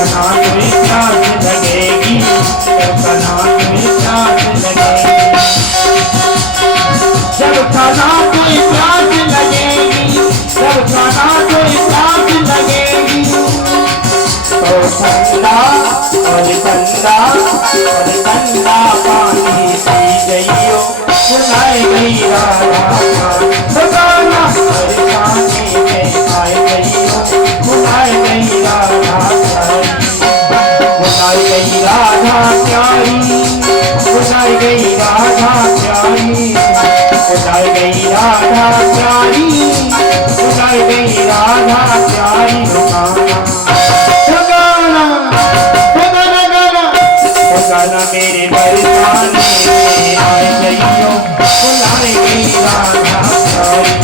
खाना कोई प्यास लगेगी, जब खाना कोई प्यास लगेगी, जब खाना कोई प्यास लगेगी, जब खाना कोई प्यास लगेगी, तो ठंडा और ठंडा और ठंडा पानी पी गईयो, बुलाए गई राधा बगाना और पानी में आए गईयो, बुलाए गई राधा बुलाई गई राधा प्यारी, बुलाई गई राधा प्यारी, बुलाई गई राधा प्यारी, बुलाई गई राधा प्यारी, गाना गाना गाना गाना मेरे बरसाने में आए गईयो, बुलाई गई राधा प्यारी।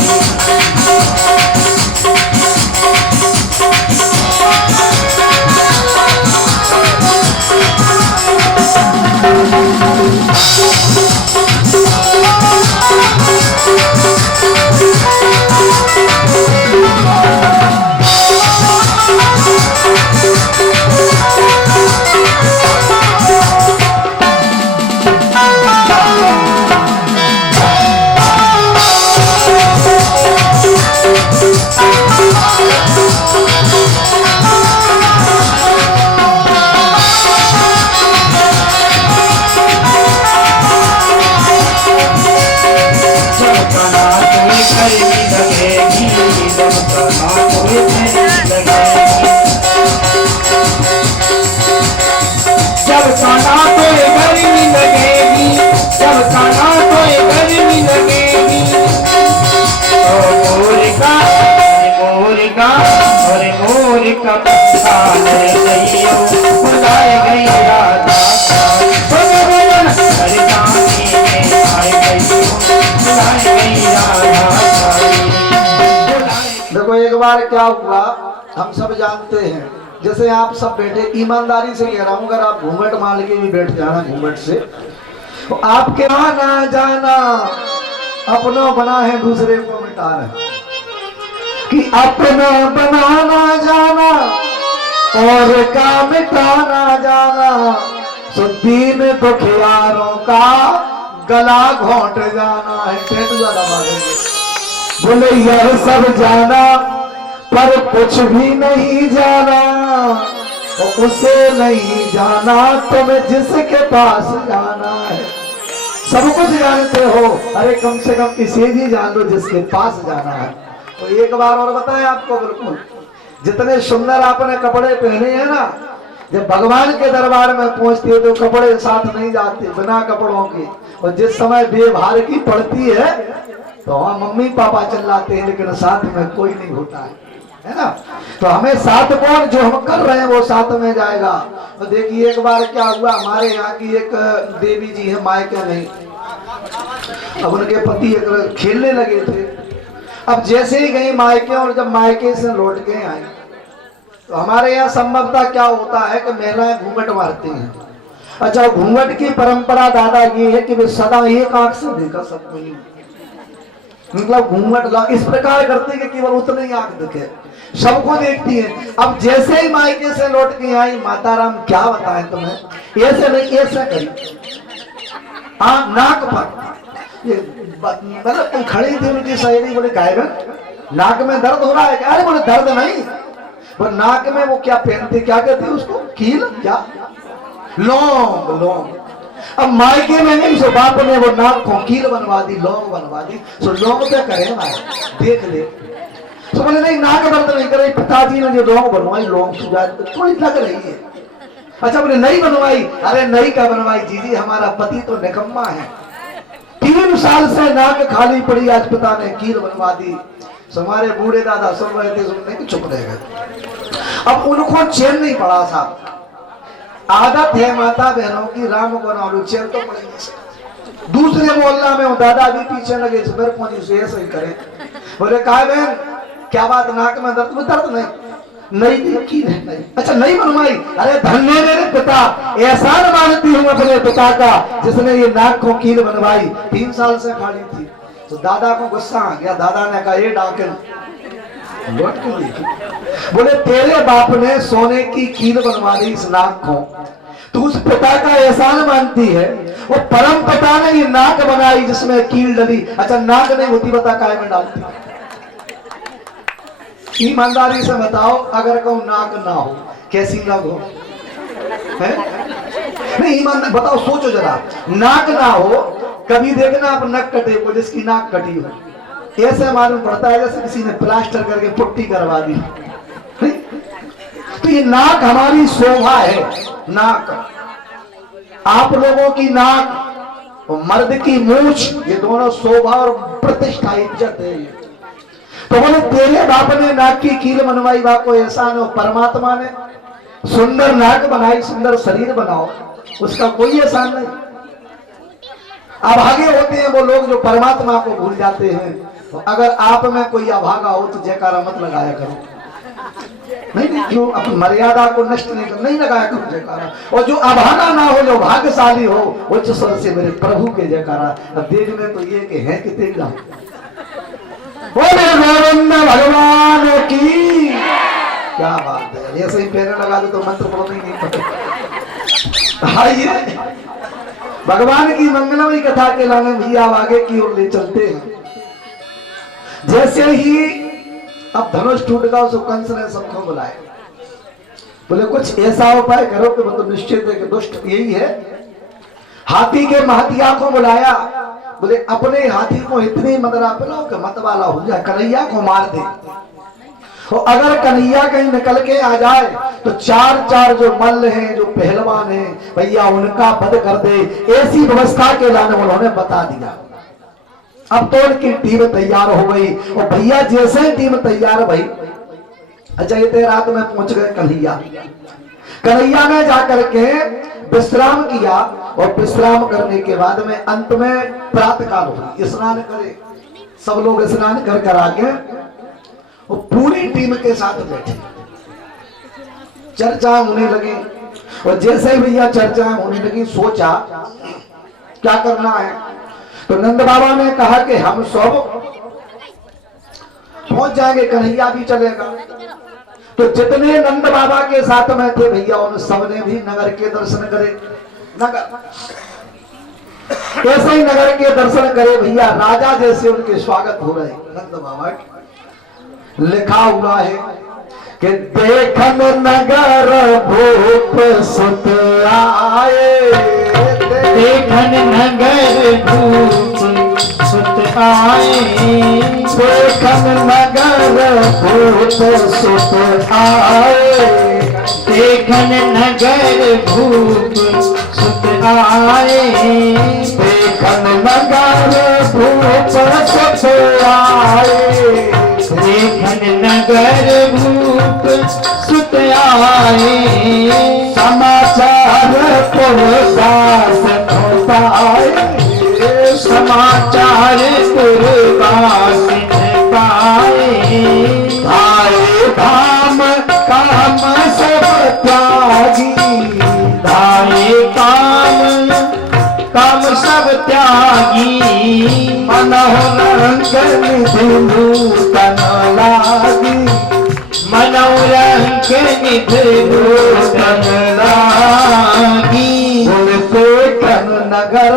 देखो एक बार क्या हुआ हम सब जानते हैं, जैसे आप सब बैठे, ईमानदारी से कह रहा हूं, अगर आप घूंघट मार के भी बैठ जाना घूंघट से, तो आपके आना जाना अपना बना है दूसरे को मिटा रहे, कि अपना बनाना जाना और का मिटाना जाना, सो दीन दुखियारों का गला घोंट जाना है। बोले यह सब जाना पर कुछ भी नहीं जाना, और उसे नहीं जाना तुम्हें जिसके पास जाना है। सब कुछ जानते हो, अरे कम से कम इसे भी जान लो जिसके पास जाना है। तो एक बार और बताएं आपको, बिल्कुल जितने सुंदर आपने कपड़े पहने हैं ना, जब भगवान के दरबार में पहुंचती है तो कपड़े साथ नहीं जाते, बिना कपड़ों के, और जिस समय बेभार की पड़ती है तो वहां मम्मी पापा चिल्लाते हैं, लेकिन साथ में कोई नहीं होता है ना। तो हमें साथ कौन, जो हम कर रहे हैं वो साथ में जाएगा। तो देखिए एक बार क्या हुआ, हमारे यहाँ की एक देवी जी है मायके नहीं, अब उनके पति एक खेलने लगे थे। अब जैसे ही गई मायके, और जब मायके से लौट के आई, तो हमारे यहाँ संभवतः क्या होता है कि महिलाएं घूंघट मारती हैं। अच्छा, घूंघट की परंपरा दादा ये है कि वे सदा एक आंख से देखा सबको, मतलब घूंघट इस प्रकार करते कि केवल उतने ही आंख दिखे, सबको देखती है। अब जैसे ही मायके से लौट के आई, माता राम क्या बताएं तुम्हें, ऐसे नहीं ऐसे करी, नाक पर, ये मतलब तुम खड़ी थी, उनकी सहेली बोले गायबन नाक में दर्द हो रहा है, अरे बोले दर्द नहीं, वो नाक में वो क्या पहनते, क्या कहते उसको, कील, क्या लौंग, लौंग। अब मायके में नहीं, सो बाप ने वो नाक को कील बनवा दी, लौंग बनवा दी, सो लौंग पे करे ना, देख ले। तो बोले नहीं नाक दर्द नहीं करे, पिताजी ने जो लौंग बनवाई, लौंग सुझाव थोड़ी लग रही है। अच्छा बोले नहीं बनवाई, अरे नहीं क्या बनवाई जीजी, हमारा पति तो निकम्मा है, 3 साल से नाक खाली पड़ी, आज पिता ने कील बनवा दी। हमारे बूढ़े दादा सुन रहे थे, सुनने की चुप रह गए। अब उनको चैन नहीं पड़ा साहब, आदत है माता बहनों की, राम को नाम चैन तो पड़ेगी। दूसरे मोहल्ला में दादा भी पीछे लगे, फिर पहुंची से ऐसे ही करे, बोले कहा बहन क्या बात, नाक में दर्द, में दर्द नहीं, नहीं की नहीं, अच्छा नहीं बनवाई, अरे धन्य मेरे पिता, एहसान मानती हूँ अपने पिता का जिसने ये नाक को कील बनवाई, 3 साल से खाली थी। तो दादा को गुस्सा आ गया, दादा ने कहा ये डाकिन लौट के देखी। बोले तेरे बाप ने सोने की कील बनवा दी इस नाक को, तू उस पिता का एहसान मानती है। वो परम पिता ने ये नाक बनाई जिसमें कील डली। अच्छा नाक नहीं होती बता काय में डालती? ईमानदारी से बताओ, अगर कहूं नाक ना हो कैसी लग हो है? नहीं ईमान बताओ, सोचो जरा, नाक ना हो, कभी देखना आप नक कटे को जिसकी नाक कटी हो, ऐसे मालूम पड़ता है जैसे किसी ने प्लास्टर करके पुट्टी करवा दी। तो ये नाक हमारी शोभा है। नाक, आप लोगों की नाक और मर्द की मूछ, ये दोनों शोभा और प्रतिष्ठा इज्जत है। तो बोले तेरे बाप ने नाक की कील बनवाई, बाप को एहसान हो। परमात्मा ने सुंदर नाक बनाई, सुंदर शरीर बनाओ, उसका कोई एहसान नहीं। अभागे होते हैं वो लोग जो परमात्मा को भूल जाते हैं। तो अगर आप में कोई अभागा हो तो जयकारा मत लगाया करो। नहीं क्यों? अपनी मर्यादा को नष्ट नहीं लगाया करो जयकारा। और जो अभागा ना हो, जो भाग्यशाली हो, उच्च स्वर से मेरे प्रभु के जयकारा। अब देखने तो ये कि है कितने ग्राम। बोले गोविंद भगवान की क्या बात है। ऐसे ही पैर लगा दो तो मंत्र पढ़ो नहीं पता। आइए भगवान की मंगलमयी कथा के लाने भैया आगे की ओर ले चलते हैं। जैसे ही अब धनुष टूट गया, उस कंस ने सबको बुलाया। बोले कुछ ऐसा उपाय करो कि मतलब निश्चित है कि दुष्ट यही है। हाथी के महतिया को बुलाया। बोले अपने हाथी को इतनी मदरा पिलाओ कि मतवाला हो जाए, कन्हैया को मार दे। और अगर कन्हैया कहीं निकल के आ जाए तो चार जो मल्ल हैं, जो पहलवान हैं, भैया उनका वध कर दे। ऐसी व्यवस्था के लाने उन्होंने बता दिया। अब तो उनकी टीम तैयार हो गई। और भैया जैसे ही टीम तैयार भाई, अच्छा ये रात में पहुंच गए कन्हैया। कन्हैया ने जाकर के विश्राम किया। और विश्राम करने के बाद में अंत में प्रातःकाल हुई, स्नान करे। सब लोग स्नान कर कर आके और पूरी टीम के साथ बैठे, चर्चा होने लगी। और जैसे ही भैया चर्चा होने लगी, सोचा क्या करना है। तो नंद बाबा ने कहा कि हम सब पहुंच जाएंगे, कन्हैया भी चलेगा। तो जितने नंद बाबा के साथ में थे भैया, उन सबने भी नगर के दर्शन करे। नगर कैसे ही नगर के दर्शन करे भैया, राजा जैसे उनके स्वागत हो रहे नंद बाबा के। लिखा हुआ है कि देखन नगर भूप सुत आए, देखन नगर भूप सुत आए, देखन नगर भूप सुत आए, देखन नगर भूप सुत आए, देखन नगर भूप सुत आए, देखन नगर भूप सुत आए। समाचार पुरदास पाए, समाचार पुरवास पाए, आए धाम काम सब त्यागी, धाये काम काम सब त्यागी, मनोरंग निधि नूतन लागी, मनोरंग निधि नूतन लागी। देखन नगर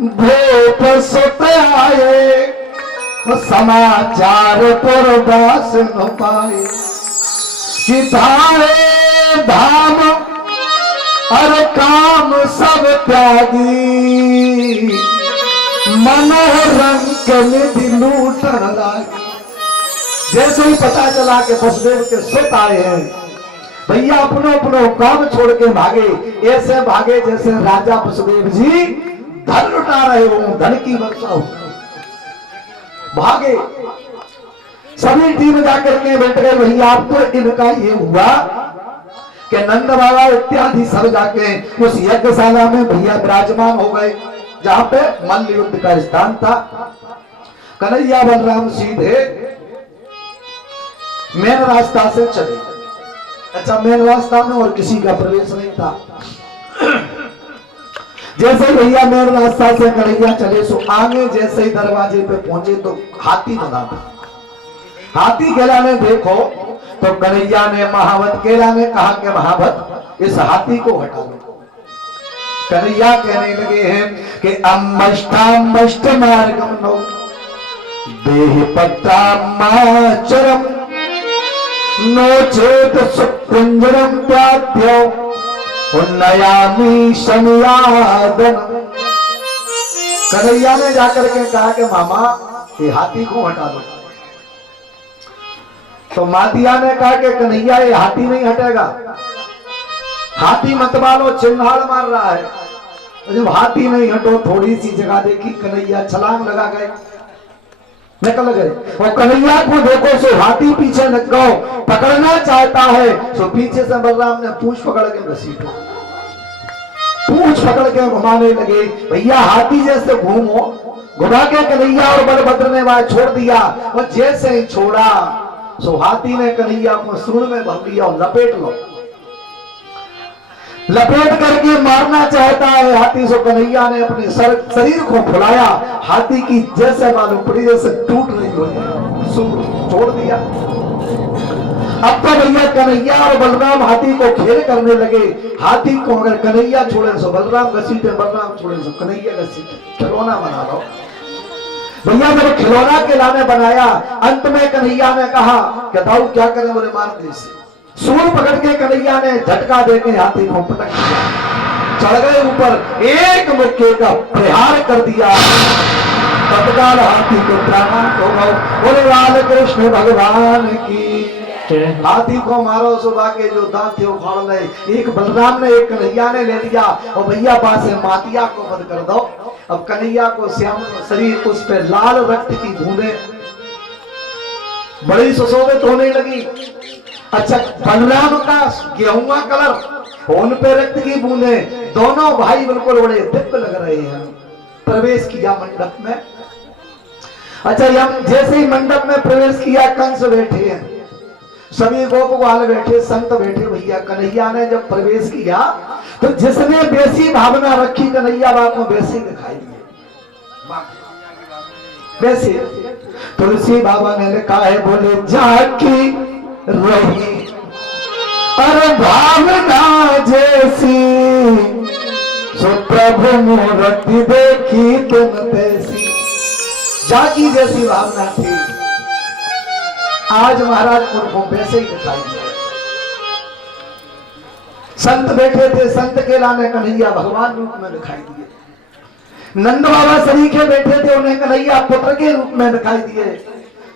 भूप सुत आए, समाचार पुरवास न पाए, कि धारे धाम हर काम सब त्यागी, मनोरंग निधि लूटन लागी। जैसे ही पता चला कि वसुदेव के सुत आए हैं, भैया अपनो अपनो काम छोड़ के भागे। ऐसे भागे जैसे राजा वसुदेव जी धन लुटा रहे हो, धन की वर्षा हो। भागे, सभी टीम जाकर के बैठ गए। भैया अब तो इनका ये हुआ कि नंद बाबा इत्यादि सब जाके उस यज्ञशाला में भैया विराजमान हो गए, जहां पे मल्ल युद्ध का स्थान था। कन्हैया बलराम सीधे मेन रास्ता से चले। अच्छा, मेन रास्ता में और किसी का प्रवेश नहीं था। जैसे भैया मेन रास्ता से कन्हैया चले, सो आगे जैसे ही दरवाजे पे पहुंचे तो हाथी बना था। हाथी केला ने देखो तो कन्हैया ने महावत केला ने कहा कि महावत इस हाथी को हटा दो। कन्हैया कहने लगे हैं कि अम्मष्टाम्मष्ट मार्गम नो देह पत्रामाचरम नो चेत सुकुंजरम त्याद्यो उन्नयामी शनियादन। कन्हैया ने जाकर के कहा कि मामा ये हाथी को हटा दो। तो मातिया ने कहा कि कन्हैया ये हाथी नहीं हटेगा, हाथी मत मारो, चिन्हाड़ मार रहा है। तो जब हाथी नहीं हटो, थोड़ी सी जगह देखी, कन्हैया छलांग लगा गए, निकल गए। और कन्हैया को देखो सो हाथी पीछे लग गो, पकड़ना चाहता है सो पीछे से बलराम ने पूंछ पकड़ के घसीटा, पूंछ पकड़ के घुमाने लगे। भैया हाथी जैसे घूमो, घुमा के कन्हैया और बलभद्र ने वहां छोड़ दिया। और जैसे ही छोड़ा सो हाथी ने कन्हैया को सूंड में भर लिया और लपेट लो, लपेट करके मारना चाहता है हाथी। सो कन्हैया ने अपने शरीर को फुलाया, हाथी की जैसे मालूम पड़ी जैसे टूट रही हो, सूंड छोड़ दिया। अब तो भैया कन्हैया और बलराम हाथी को खेल करने लगे। हाथी को अगर कन्हैया छोड़े सो बलराम घसीटे, बलराम छोड़े सो कन्हैया घसीटे, खिलौना बना लो। भैया जब खिलौना के लाने बनाया, अंत में कन्हैया ने कहा कि दाऊ क्या करें, बोले मार दे इसे। सूंड पकड़ के कन्हैया ने झटका देके हाथी को पटक दिया, चढ़ गए ऊपर, एक मुक्के का प्रहार कर दिया, तत्काल हाथी को प्राणांत हो गए। बोले राधे कृष्ण भगवान की। हाथी को मारो सुबह के जो दांत थे उखाड़ ले। एक बलराम ने, एक कन्हैया ने ले लिया और भैया पास से मातिया को बंद कर दो। अब कन्हैया को श्याम शरीर, उस पे लाल रक्त की बूंदे बड़ी सुशोभित होने लगी। अच्छा बलराम का गेहुआ कलर, उन पे रक्त की बूंदे, दोनों भाई बिल्कुल बड़े दिव्य लग रहे हैं। प्रवेश किया मंडप में। अच्छा जैसे ही मंडप में प्रवेश किया, कंस बैठे हैं, सभी गोप ग्वाल बैठे, संत बैठे। भैया कन्हैया ने जब प्रवेश किया तो जिसने बेसी भावना रखी कन्हैया बाप को वैसे दिखाई दिए, वैसे तुलसी बाबा ने लिखा है, बोले जाकी रही अरे भावना जैसी सो प्रभु मूर्ति देखी तुम तैसी। जाकी जैसी भावना थी, आज महाराज को वैसे ही दिखाई दिया। संत बैठे थे, संत के लाने कन्हैया भगवान रूप में दिखाई दिए। नंद बाबा सरीखे बैठे थे, उन्हें कन्हैया पुत्र के रूप में दिखाई दिए।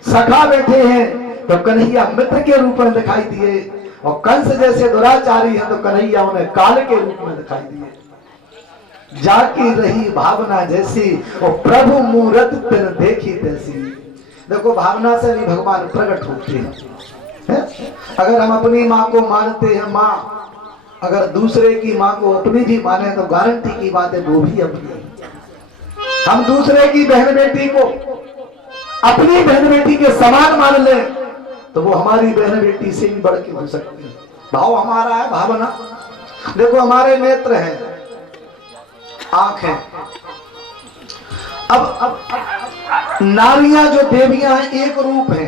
सखा बैठे हैं तो कन्हैया मित्र के रूप में दिखाई दिए। और कंस जैसे दुराचारी हैं तो कन्हैया उन्हें काल के रूप में दिखाई दिए। जाकी रही भावना जैसी और प्रभु मूरत तिन देखी तैसी। देखो भावना से भी भगवान प्रकट होते हैं। अगर हम अपनी माँ को मानते हैं माँ, अगर दूसरे की माँ को अपनी भी माने तो गारंटी की बात है वो भी अपनी। हम दूसरे की बहन बेटी को अपनी बहन बेटी के समान मान ले तो वो हमारी बहन बेटी से भी बढ़ के हो सकती है। भाव हमारा है, भावना। देखो हमारे नेत्र हैं, आंख है। अब नारियां जो देवियां हैं एक रूप है,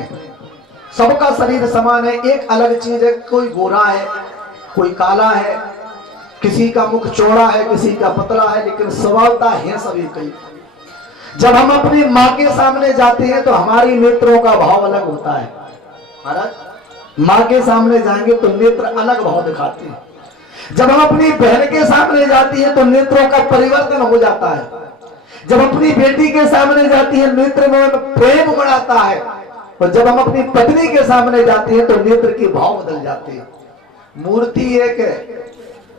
सबका शरीर समान है, एक अलग चीज है। कोई गोरा है, कोई काला है, किसी का मुख चौड़ा है, किसी का पतला है, लेकिन स्वभावता है सभी कई। जब हम अपनी माँ के सामने जाते हैं तो हमारी नेत्रों का भाव अलग होता है। महाराज माँ के सामने जाएंगे तो नेत्र अलग भाव दिखाते हैं। जब हम अपनी बहन के सामने जाती है तो नेत्रों का परिवर्तन हो जाता है। जब अपनी बेटी के सामने जाती है नेत्र में प्रेम बढ़ाता है, और जब हम अपनी पत्नी के सामने जाते हैं तो नेत्र के भाव बदल जाते हैं। मूर्ति एक है,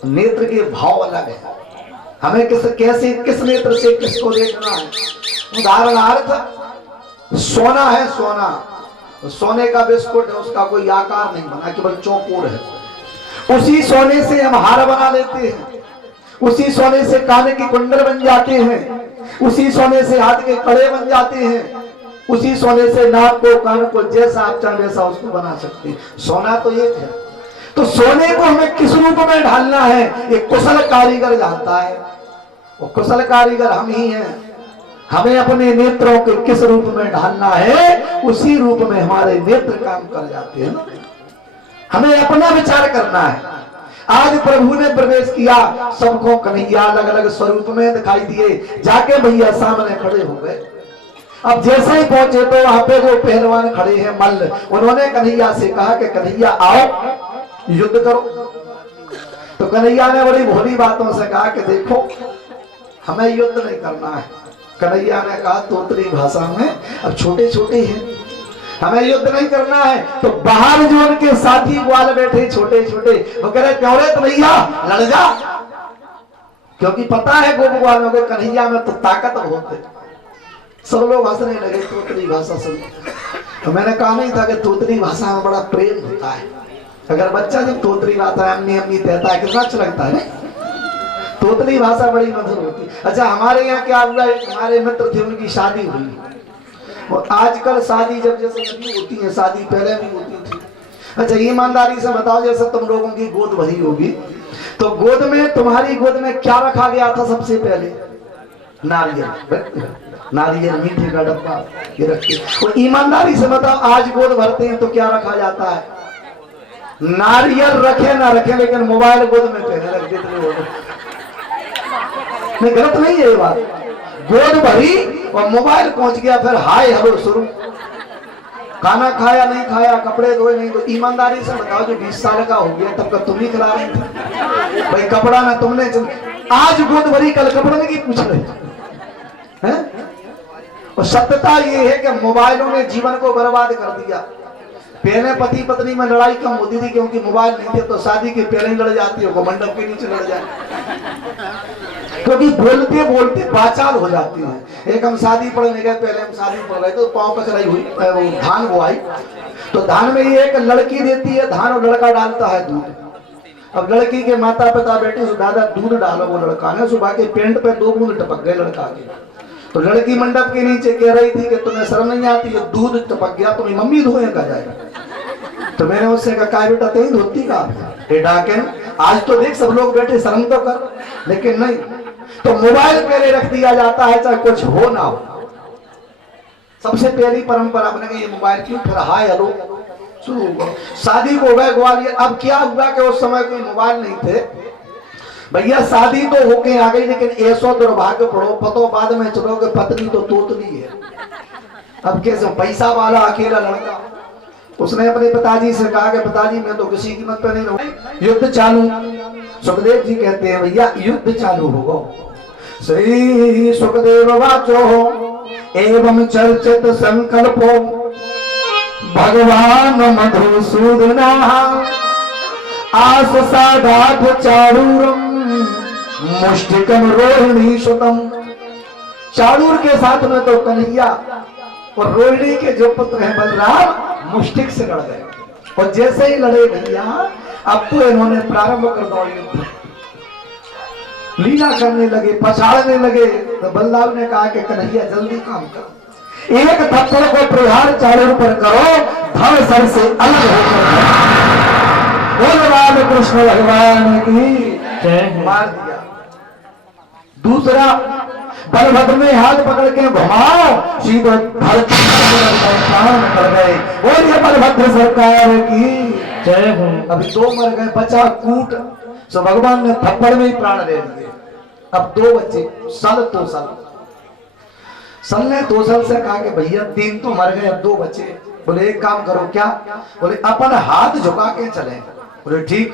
नेत्र के भाव अलग है। हमें किस नेत्र से किसको देखना है। उदाहरणार्थ सोना है, सोना, सोने का बिस्कुट है, उसका कोई आकार नहीं बना, केवल चौकोर है। उसी सोने से हम हार बना लेते हैं, उसी सोने से कान के कुंडल बन जाते हैं, उसी सोने से हाथ के कड़े बन जाते हैं, उसी सोने से नाक को कान को जैसा आप चाहें वैसा उसको बना सकते हैं। सोना तो एक है। तो सोने को हमें किस रूप में ढालना है ये कुशल कारीगर जानता है, वो कुशल कारीगर हम ही हैं। हमें अपने नेत्रों के किस रूप में ढालना है, उसी रूप में हमारे नेत्र काम कर जाते हैं। हमें अपना विचार करना है। आज प्रभु ने प्रवेश किया, सबको कन्हैया अलग अलग स्वरूप में दिखाई दिए, जाके भैया सामने खड़े हो गए। अब जैसे ही पहुंचे तो वहां पे जो पहलवान खड़े हैं मल्ल, उन्होंने कन्हैया से कहा कि कन्हैया आओ युद्ध करो। तो कन्हैया ने बड़ी भोली बातों से कहा कि देखो हमें युद्ध नहीं करना है। कन्हैया ने कहा तोतली भाषा में, अब छोटे छोटे हैं, हमें युद्ध नहीं करना है। तो बाहर जो उनके साथी ग्वाल बैठे छोटे छोटे, वो कह रहे क्यों रे तो भैया लड़ जा, क्योंकि पता है गोप ग्वालों के कन्हैया में तो ताकत बहुत है। सब लोग हंसने लगे तोतली भाषा सुन। तो मैंने कहा नहीं था कि तोतली भाषा में बड़ा प्रेम होता है। अगर बच्चा जब तोतली भाषा अम्मी अम्मी कहता है कितना अच्छा लगता है। तोतली भाषा बड़ी मधुर होती। अच्छा हमारे यहाँ क्या हुआ, हमारे मित्र थे उनकी शादी हुई, और आजकल शादी जब जैसे नहीं होती है, शादी पहले भी होती थी। अच्छा ईमानदारी से बताओ, जैसे तुम लोगों की गोद भरी होगी, तो गोद में तुम्हारी गोद में क्या रखा गया था सबसे पहले? नारियल। नारियल मीठे का डब्बा ये रखते। और ईमानदारी से बताओ आज गोद भरते हैं तो क्या रखा जाता है? नारियल रखे ना रखे, लेकिन मोबाइल गोद में पहने रख देते लोग। नहीं गलत नहीं है ये बात। गोद भरी और मोबाइल पहुंच गया, फिर हाय हेलो शुरू। खाना खाया नहीं खाया, कपड़े धोए नहीं। तो ईमानदारी से बताओ जो 20 साल का हो गया तब का तुम ही खिला रहे थे भाई, कपड़ा ना तुमने। आज गोद भरी कल कपड़े की पूछ रहे हैं। और सत्यता ये है कि मोबाइलों ने जीवन को बर्बाद कर दिया। पहले पति पत्नी में लड़ाई कम होती थी, क्योंकि मोबाइल नहीं थे, तो शादी के पहले ही लड़ जाती हो, मंडप के नीचे लड़ जाए, क्योंकि बोलते बोलते बाचाल हो जाती है। एक हम शादी पढ़ने गए, पहले हम शादी पढ़ रहे तो पाँव पकड़ाई हुई, धान बोआई। तो धान में ये एक लड़की देती है धान और लड़का डालता है दूध। अब लड़की के माता पिता बेटे दादा दूध डालो, वो लड़का ने सुबह के पेंट पे 2 बूंद टपक गए लड़का के। तो लड़की मंडप के नीचे कह रही थी कि तुम्हें शर्म नहीं आती, ये दूध टपक गया, तुम्हें मम्मी धोएगा जाएगा। तो मैंने उससे कहा बेटा तेरी धोती का डाकन, आज तो देख सब लोग बैठे शर्म तो कर, लेकिन नहीं। तो मोबाइल पहले रख दिया जाता है चाहे कुछ हो ना हो। सबसे पहली परंपरा बन गई ये मोबाइल की, फिर हाय हेलो शुरू हुआ। शादी को गए ग्वालियर। अब क्या हुआ कि उस समय कोई मोबाइल नहीं थे भैया, शादी तो होके आ गई, लेकिन ऐसो दुर्भाग्य पड़ो पतो बाद में चलो कि पत्नी तो तोतली है। अब कैसे पैसा वाला अकेला लड़का, उसने अपने पिताजी से कहा कि पिताजी मैं तो किसी कीमत पे नहीं रहूंगा। युद्ध चालू। सुखदेव जी कहते हैं भैया युद्ध चालू होगा। श्री सुखदेव वाचो एवं चर्चित संकल्पो भगवान मधुसूदना आस साधात चारूरम मुष्टिकम रोहिणी सुतम। चारूर के साथ में तो कन्हैया और रोहिणी के जो पुत्र हैं बलराम मुष्टिक से लड़ गए। और जैसे ही लड़े भैया, अब तो इन्होंने प्रारंभ कर दो युद्ध, लीला करने लगे, पछाड़ने लगे। तो बलराम ने कहा कि कन्हैया जल्दी काम करो, एक थप्पड़ को प्रहार चारूर पर करो, धड़ सर से अलग होकर बोल राम कृष्ण भगवान की मार दिया। दूसरा बलभद्र ने हाथ पकड़ के घुमाओ, सीधे प्राण कर गए। बोलिए बलभद्र सरकार की जय हो। अभी 2 मर गए, बचा कूट। सो भगवान ने थप्पड़ में ही प्राण ले लिए। अब 2 बच्चे, सल तो सल ने तोसल से कहा कि भैया 3 तो मर गए, अब 2 बच्चे। बोले एक काम करो, क्या? बोले अपन हाथ झुका के चले। बोले ठीक।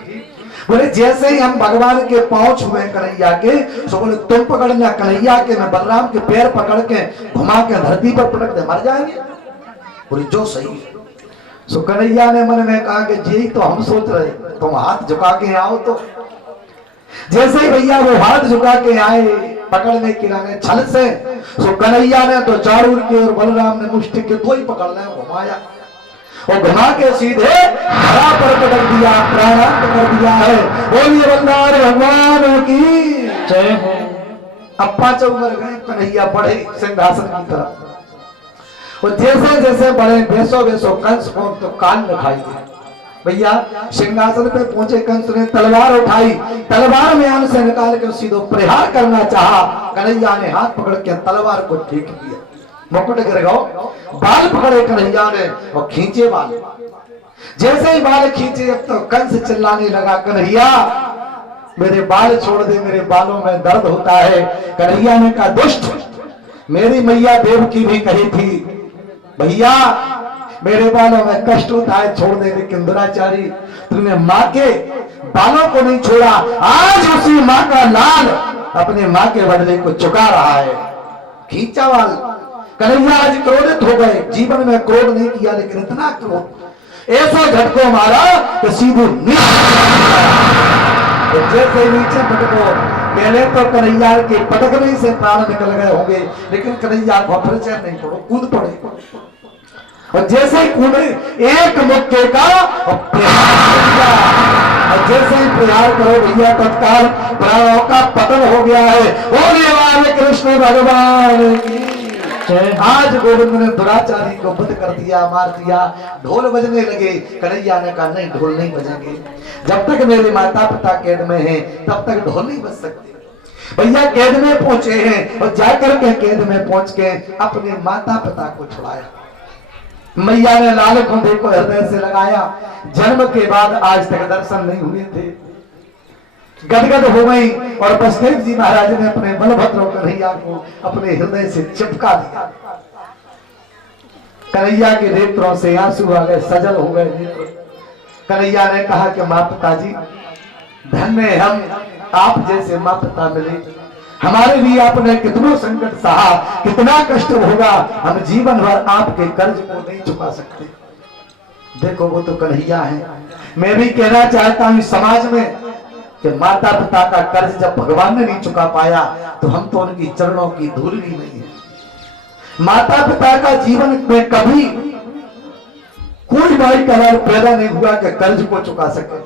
बोले जैसे ही हम भगवान के पांव छुए कन्हैया के, सो बोले तुम पकड़ना कन्हैया के, मैं बलराम के पैर पकड़ के घुमा के धरती पर पटक दे, मर जाएंगे। बोले जो सही है। सो कन्हैया ने मन में कहा कि यही तो हम सोच रहे, तुम हाथ झुका के आओ। तो जैसे ही भैया वो हाथ झुका के आए पकड़ने के लिए छल से, सो कन्हैया ने तो चारूर के और बलराम ने मुष्टि के 2 ही पकड़ने घुमाया और घुमा के सीधे धरा पर पटक दिया, प्राणांत कर दिया है। बोलिए बलदार भगवान की जय हो। अब 5 मर गए, कन्हैया बढ़े सिंहासन की तरफ। और जैसे जैसे बढ़े बेसो बेसो कंस को तो कान में खाई दिया। भैया सिंहासन पे पहुंचे कंस ने तलवार उठाई, तलवार में आन से निकाल के सीधो प्रहार करना चाहा। कन्हैया ने हाथ पकड़ के तलवार को ठीक किया, मुकुट गिर गया, बाल पकड़े कन्हैया ने और खींचे बाल। जैसे ही बाल खींचे अब तो कंस चिल्लाने लगा, कन्हैया मेरे बाल छोड़ दे, मेरे बालों में दर्द होता है। कन्हैया ने कहा, दुष्ट, मेरी मैया देवकी भी कही थी भैया मेरे बालों में कष्ट होता है, छोड़ दे। लेकिन दुराचारी तूने माँ के बालों को नहीं छोड़ा, आज उसी माँ का लाल अपने माँ के बदले को चुका रहा है। खींचा बाल। कन्हैया आज क्रोधित हो गए, जीवन में क्रोध नहीं किया लेकिन इतना क्रोध, ऐसा झटको मारा कि सीधे जैसे नीचे पटको। पहले तो कन्हैया के पटकने से प्राण निकल गए होंगे, लेकिन कन्हैया को फिर से नहीं पड़ो, कूद पड़े। और जैसे ही कूदे एक मुक्के का और जैसे ही प्रहार करो भैया तत्काल प्राणों का पतन हो गया है। होने वाले कृष्ण भगवान की। आज गोविंद ने दुराचारी को बुद्ध कर दिया, मार दिया। ढोल बजने लगे। कन्हैया ने कहा, नहीं ढोल नहीं बजेंगे, जब तक मेरे माता पिता कैद में हैं तब तक ढोल नहीं बज सकते। भैया कैद में पहुंचे हैं और जाकर के कैद में पहुंच के अपने माता पिता को छुड़ाया। मैया ने लाल को देखो हृदय से लगाया। जन्म के बाद आज तक दर्शन नहीं हुए थे, गदगद हो गई। और बसदेव जी महाराज ने अपने बलभद्र कन्हैया को अपने हृदय से चिपका दिया। कन्हैया के नेत्रों से आंसू आ गए, सजल हो गए नेत्र। कन्हैया ने कहा कि माँ पिताजी धन्य हम, आप जैसे माँ पिता मिले। हमारे लिए आपने कितना संकट सहा, कितना कष्ट होगा, हम जीवन भर आपके कर्ज को नहीं चुका सकते। देखो वो तो कन्हैया है। मैं भी कहना चाहता हूँ समाज में कि माता पिता का कर्ज जब भगवान ने नहीं चुका पाया तो हम तो उनकी चरणों की धूल भी नहीं है। माता पिता का जीवन में कभी कोई भाई का लाल पैदा नहीं हुआ कि कर्ज को चुका सके।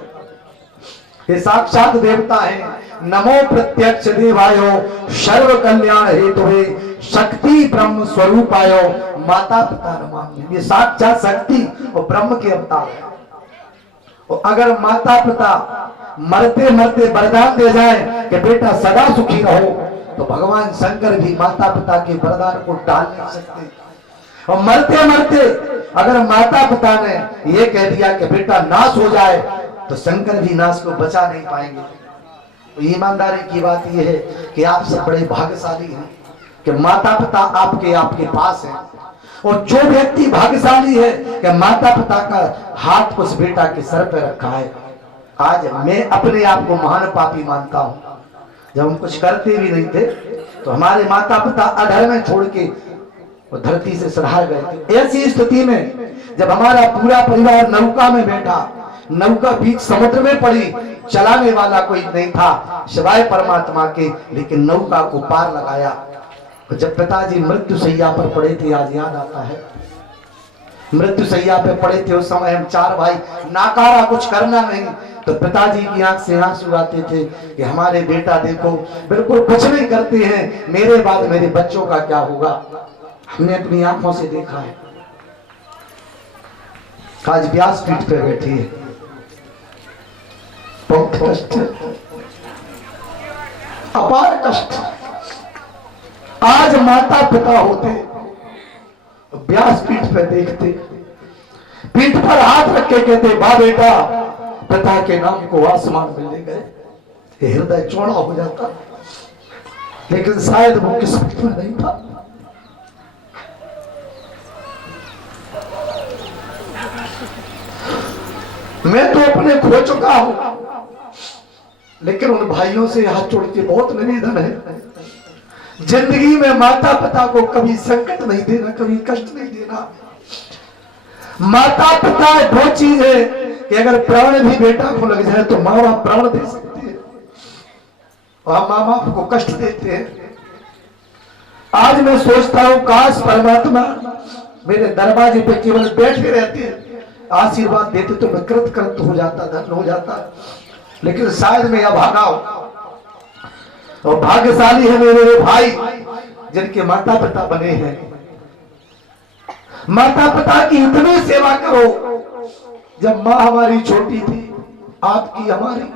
ये साक्षात देवता है। नमो प्रत्यक्ष देवायो सर्व कल्याण हेतुवे शक्ति ब्रह्म स्वरूपायो माता पिता नमामि। ये साक्षात शक्ति और ब्रह्म के अवतार है। और अगर माता पिता मरते मरते वरदान दे जाए कि बेटा सदा सुखी रहो, तो भगवान शंकर भी माता पिता के वरदान को टाल नहीं सकते। और मरते मरते अगर माता पिता ने यह कह दिया कि बेटा नाश हो जाए, तो शंकर भी नाश को बचा नहीं पाएंगे। तो ईमानदारी की बात यह है कि आप सब बड़े भाग्यशाली हैं कि माता पिता आपके पास हैं। और जो व्यक्ति भाग्यशाली है कि माता पिता का हाथ उस बेटा के सर पर रखा है। आज मैं अपने आप को महान पापी मानता हूं। जब हम कुछ करते भी नहीं थे तो हमारे माता पिता अधर्म में छोड़ के वो धरती से सधार गए थे। ऐसी स्थिति में जब हमारा पूरा परिवार नौका में बैठा, नौका बीच समुद्र में पड़ी, चलाने वाला कोई नहीं था सिवाय परमात्मा के, लेकिन नौका को पार लगाया। तो जब पिताजी मृत्यु सैया पर पड़े थे, आज याद आता है, मृत्यु सैया पे पड़े थे उस समय हम चार भाई, नाकारा कुछ करना नहीं। तो पिताजी की आंख से आंसू आते थे कि हमारे बेटा देखो बिल्कुल कुछ नहीं करते हैं, मेरे बाद मेरे बच्चों का क्या होगा। हमने अपनी आंखों से देखा है। आज व्यासपीठ पे बैठी है, बहुत कष्ट, अपार कष्ट। आज माता पिता होते व्यासपीठ पे देखते, पीठ पर हाथ रख के कहते वाह बेटा, पिता के नाम को आसमान मिलने गए। हृदय चौड़ा हो जाता, लेकिन शायद वो किस्मत में नहीं था। मैं तो अपने खो चुका हूं, लेकिन उन भाइयों से हाथ जोड़ के बहुत निवेदन है, जिंदगी में माता पिता को कभी संकट नहीं देना, कभी कष्ट नहीं देना। माता पिता वो चीज है कि अगर प्राण भी बेटा को लग जाए तो माँ बाप प्राण दे सकते हैं, और माँ बाप को कष्ट देते हैं। आज मैं सोचता हूं काश परमात्मा मेरे दरवाजे पे केवल बैठे रहते हैं, आशीर्वाद देते तो मैं कृत कृत हो जाता, धन हो जाता। लेकिन शायद मैं अभागा हूं। और भाग्यशाली है मेरे भाई जिनके माता पिता बने हैं। माता पिता की इतनी सेवा करो जब माँ हमारी छोटी थी, आपकी हमारी,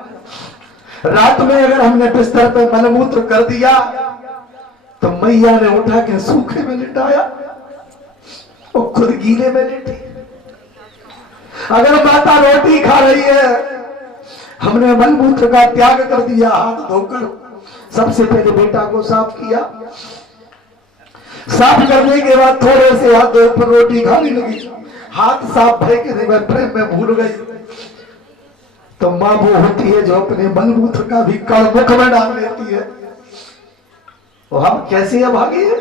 रात में अगर हमने बिस्तर पे मलमूत्र कर दिया तो मैया ने उठा के सूखे में लिटाया और खुद गीले में लेटी। अगर माता रोटी खा रही है, हमने मलमूत्र का त्याग कर दिया, हाथ धोकर सबसे पहले बेटा को साफ किया। साफ करने के बाद थोड़े से हाथ धो पर रोटी खाने लगी, हाथ साफ भरे के नहीं, प्रेम में भूल गई। तो माँ वो होती है जो अपने मलमूत्र का भी कण मुख में डाल लेती है। और हम कैसे अभागे हैं,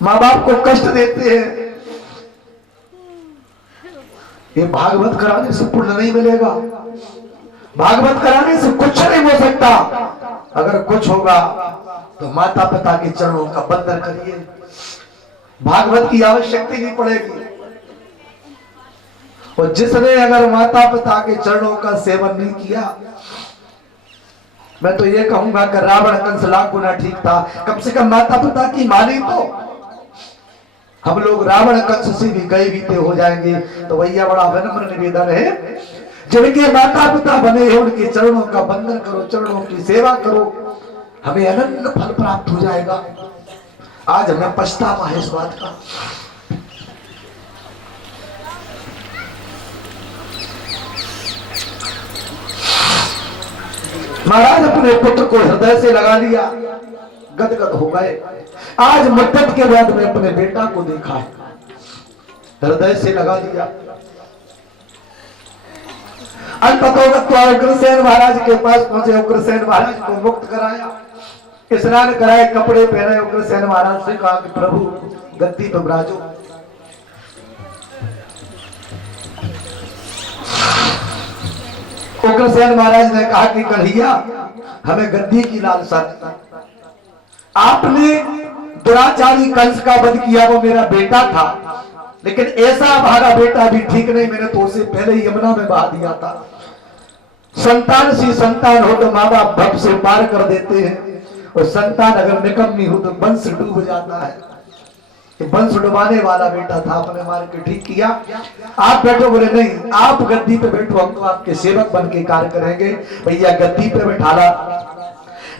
माँ बाप को कष्ट देते हैं। ये भागवत कराने से पुण्य नहीं मिलेगा, भागवत कराने से कुछ नहीं हो सकता। अगर कुछ होगा तो माता पिता के चरणों का बंधन करिए, भागवत की आवश्यकता नहीं पड़ेगी। और जिसने अगर माता पिता के चरणों का सेवन नहीं किया, मैं तो ये कहूंगा कि रावण कंस लाख गुना ठीक था, कम से कम माता पिता की मानी तो। हम लोग रावण कंस से भी गए बीते हो जाएंगे। तो भैया बड़ा विनम्र निवेदन है, जिनके माता पिता बने हैं उनके चरणों का बंधन करो, चरणों की सेवा करो, हमें अनंत फल प्राप्त हो जाएगा। आज हमें पछतावा है इस बात का। महाराज अपने पुत्र को हृदय से लगा लिया, गदगद हो गए। आज मुद्दत के बाद में अपने बेटा को देखा है, हृदय से लगा लिया। अल्पतोगत्वा उग्रसेन महाराज के पास पहुंचे, उग्रसेन महाराज को मुक्त कराया, स्नान कराए, कपड़े पहने। उग्रसेन महाराज से कहा कि प्रभु गद्दी पर विराजो। उग्रसेन महाराज ने कहा कि कन्हैया हमें गद्दी की लालसा, आपने दुराचारी कंस का वध किया, वो मेरा बेटा था, लेकिन ऐसा भागा बेटा भी ठीक नहीं, मैंने तो उसे पहले ही यमुना में बहा दिया था। संतान सी संतान हो तो माँ बाप भव से पार कर देते हैं, और संतान अगर निकम्मी हो तो वंश डूब जाता है। वंश डुबाने वाला बेटा था, अपने मार के ठीक किया। आप बैठो, बोले नहीं आप गद्दी पे बैठो, हम तो आपके सेवक बन के कार्य करेंगे। भैया गद्दी पे बैठाला,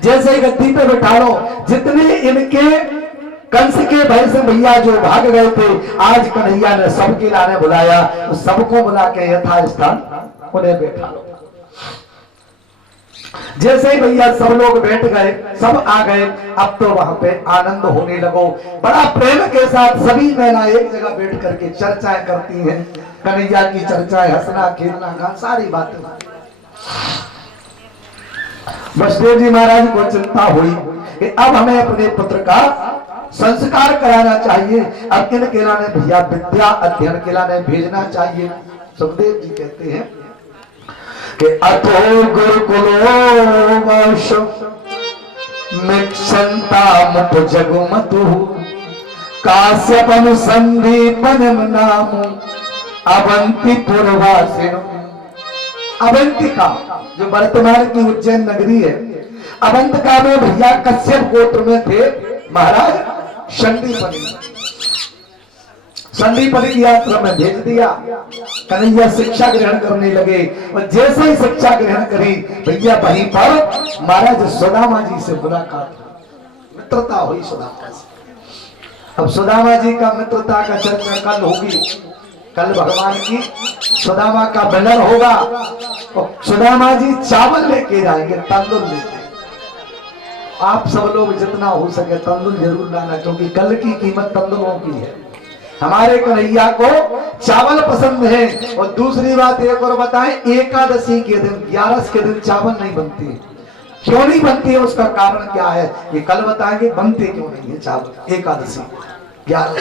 जैसे ही गद्दी पे बैठा लो, जितने इनके कंस के भय से भैया जो भाग गए थे, आज कन्हैया ने सबके लाने बुलाया, सबको बुला के यथास्थान उन्हें बैठा लो। जैसे ही भैया सब लोग बैठ गए, सब आ गए, अब तो वहां पे आनंद होने लगो। बड़ा प्रेम के साथ सभी महिला एक जगह बैठ करके चर्चाएं करती हैं, कन्हैया की चर्चाएं, हंसना खेलना गाना, सारी बातें। वसुदेव जी महाराज को चिंता हुई कि अब हमें अपने पुत्र का संस्कार कराना चाहिए, अब इनके लाने भैया विद्या अध्ययन के लाने भेजना चाहिए। सुखदेव जी कहते हैं कि अतो गुरुकुलो वश मिक्षंता मुप जगुमतु काश्यपन संदीपनम नाम अवंती पूर्वासिनो। अवंतिका जो वर्तमान की उज्जैन नगरी है, अवंतिका में भैया कश्यप गोत्र में थे महाराज संदीपनी। संदीपनी की यात्रा में भेज दिया, कन्हैया शिक्षा ग्रहण करने लगे, और जैसे ही शिक्षा ग्रहण करी भैया वहीं पर महाराज सुदामा जी से मुलाकात, मित्रता हुई सुदामा से। अब सुदामा जी का मित्रता का चर्चा कल होगी, कल भगवान की सुदामा का मिलन होगा, और सुदामा जी चावल लेके जाएंगे, तंदुर लेके। आप सब लोग जितना हो सके तंदुर जरूर लाना, क्योंकि कल की कीमत तंदुरों की है। हमारे कन्हैया को चावल पसंद है। और दूसरी बात एक और बताएं, एकादशी के दिन 11 के दिन चावल नहीं बनती, क्यों नहीं बनती है, उसका कारण क्या है ये कल बताएंगे। बनते क्यों नहीं है चावल एकादशी 11,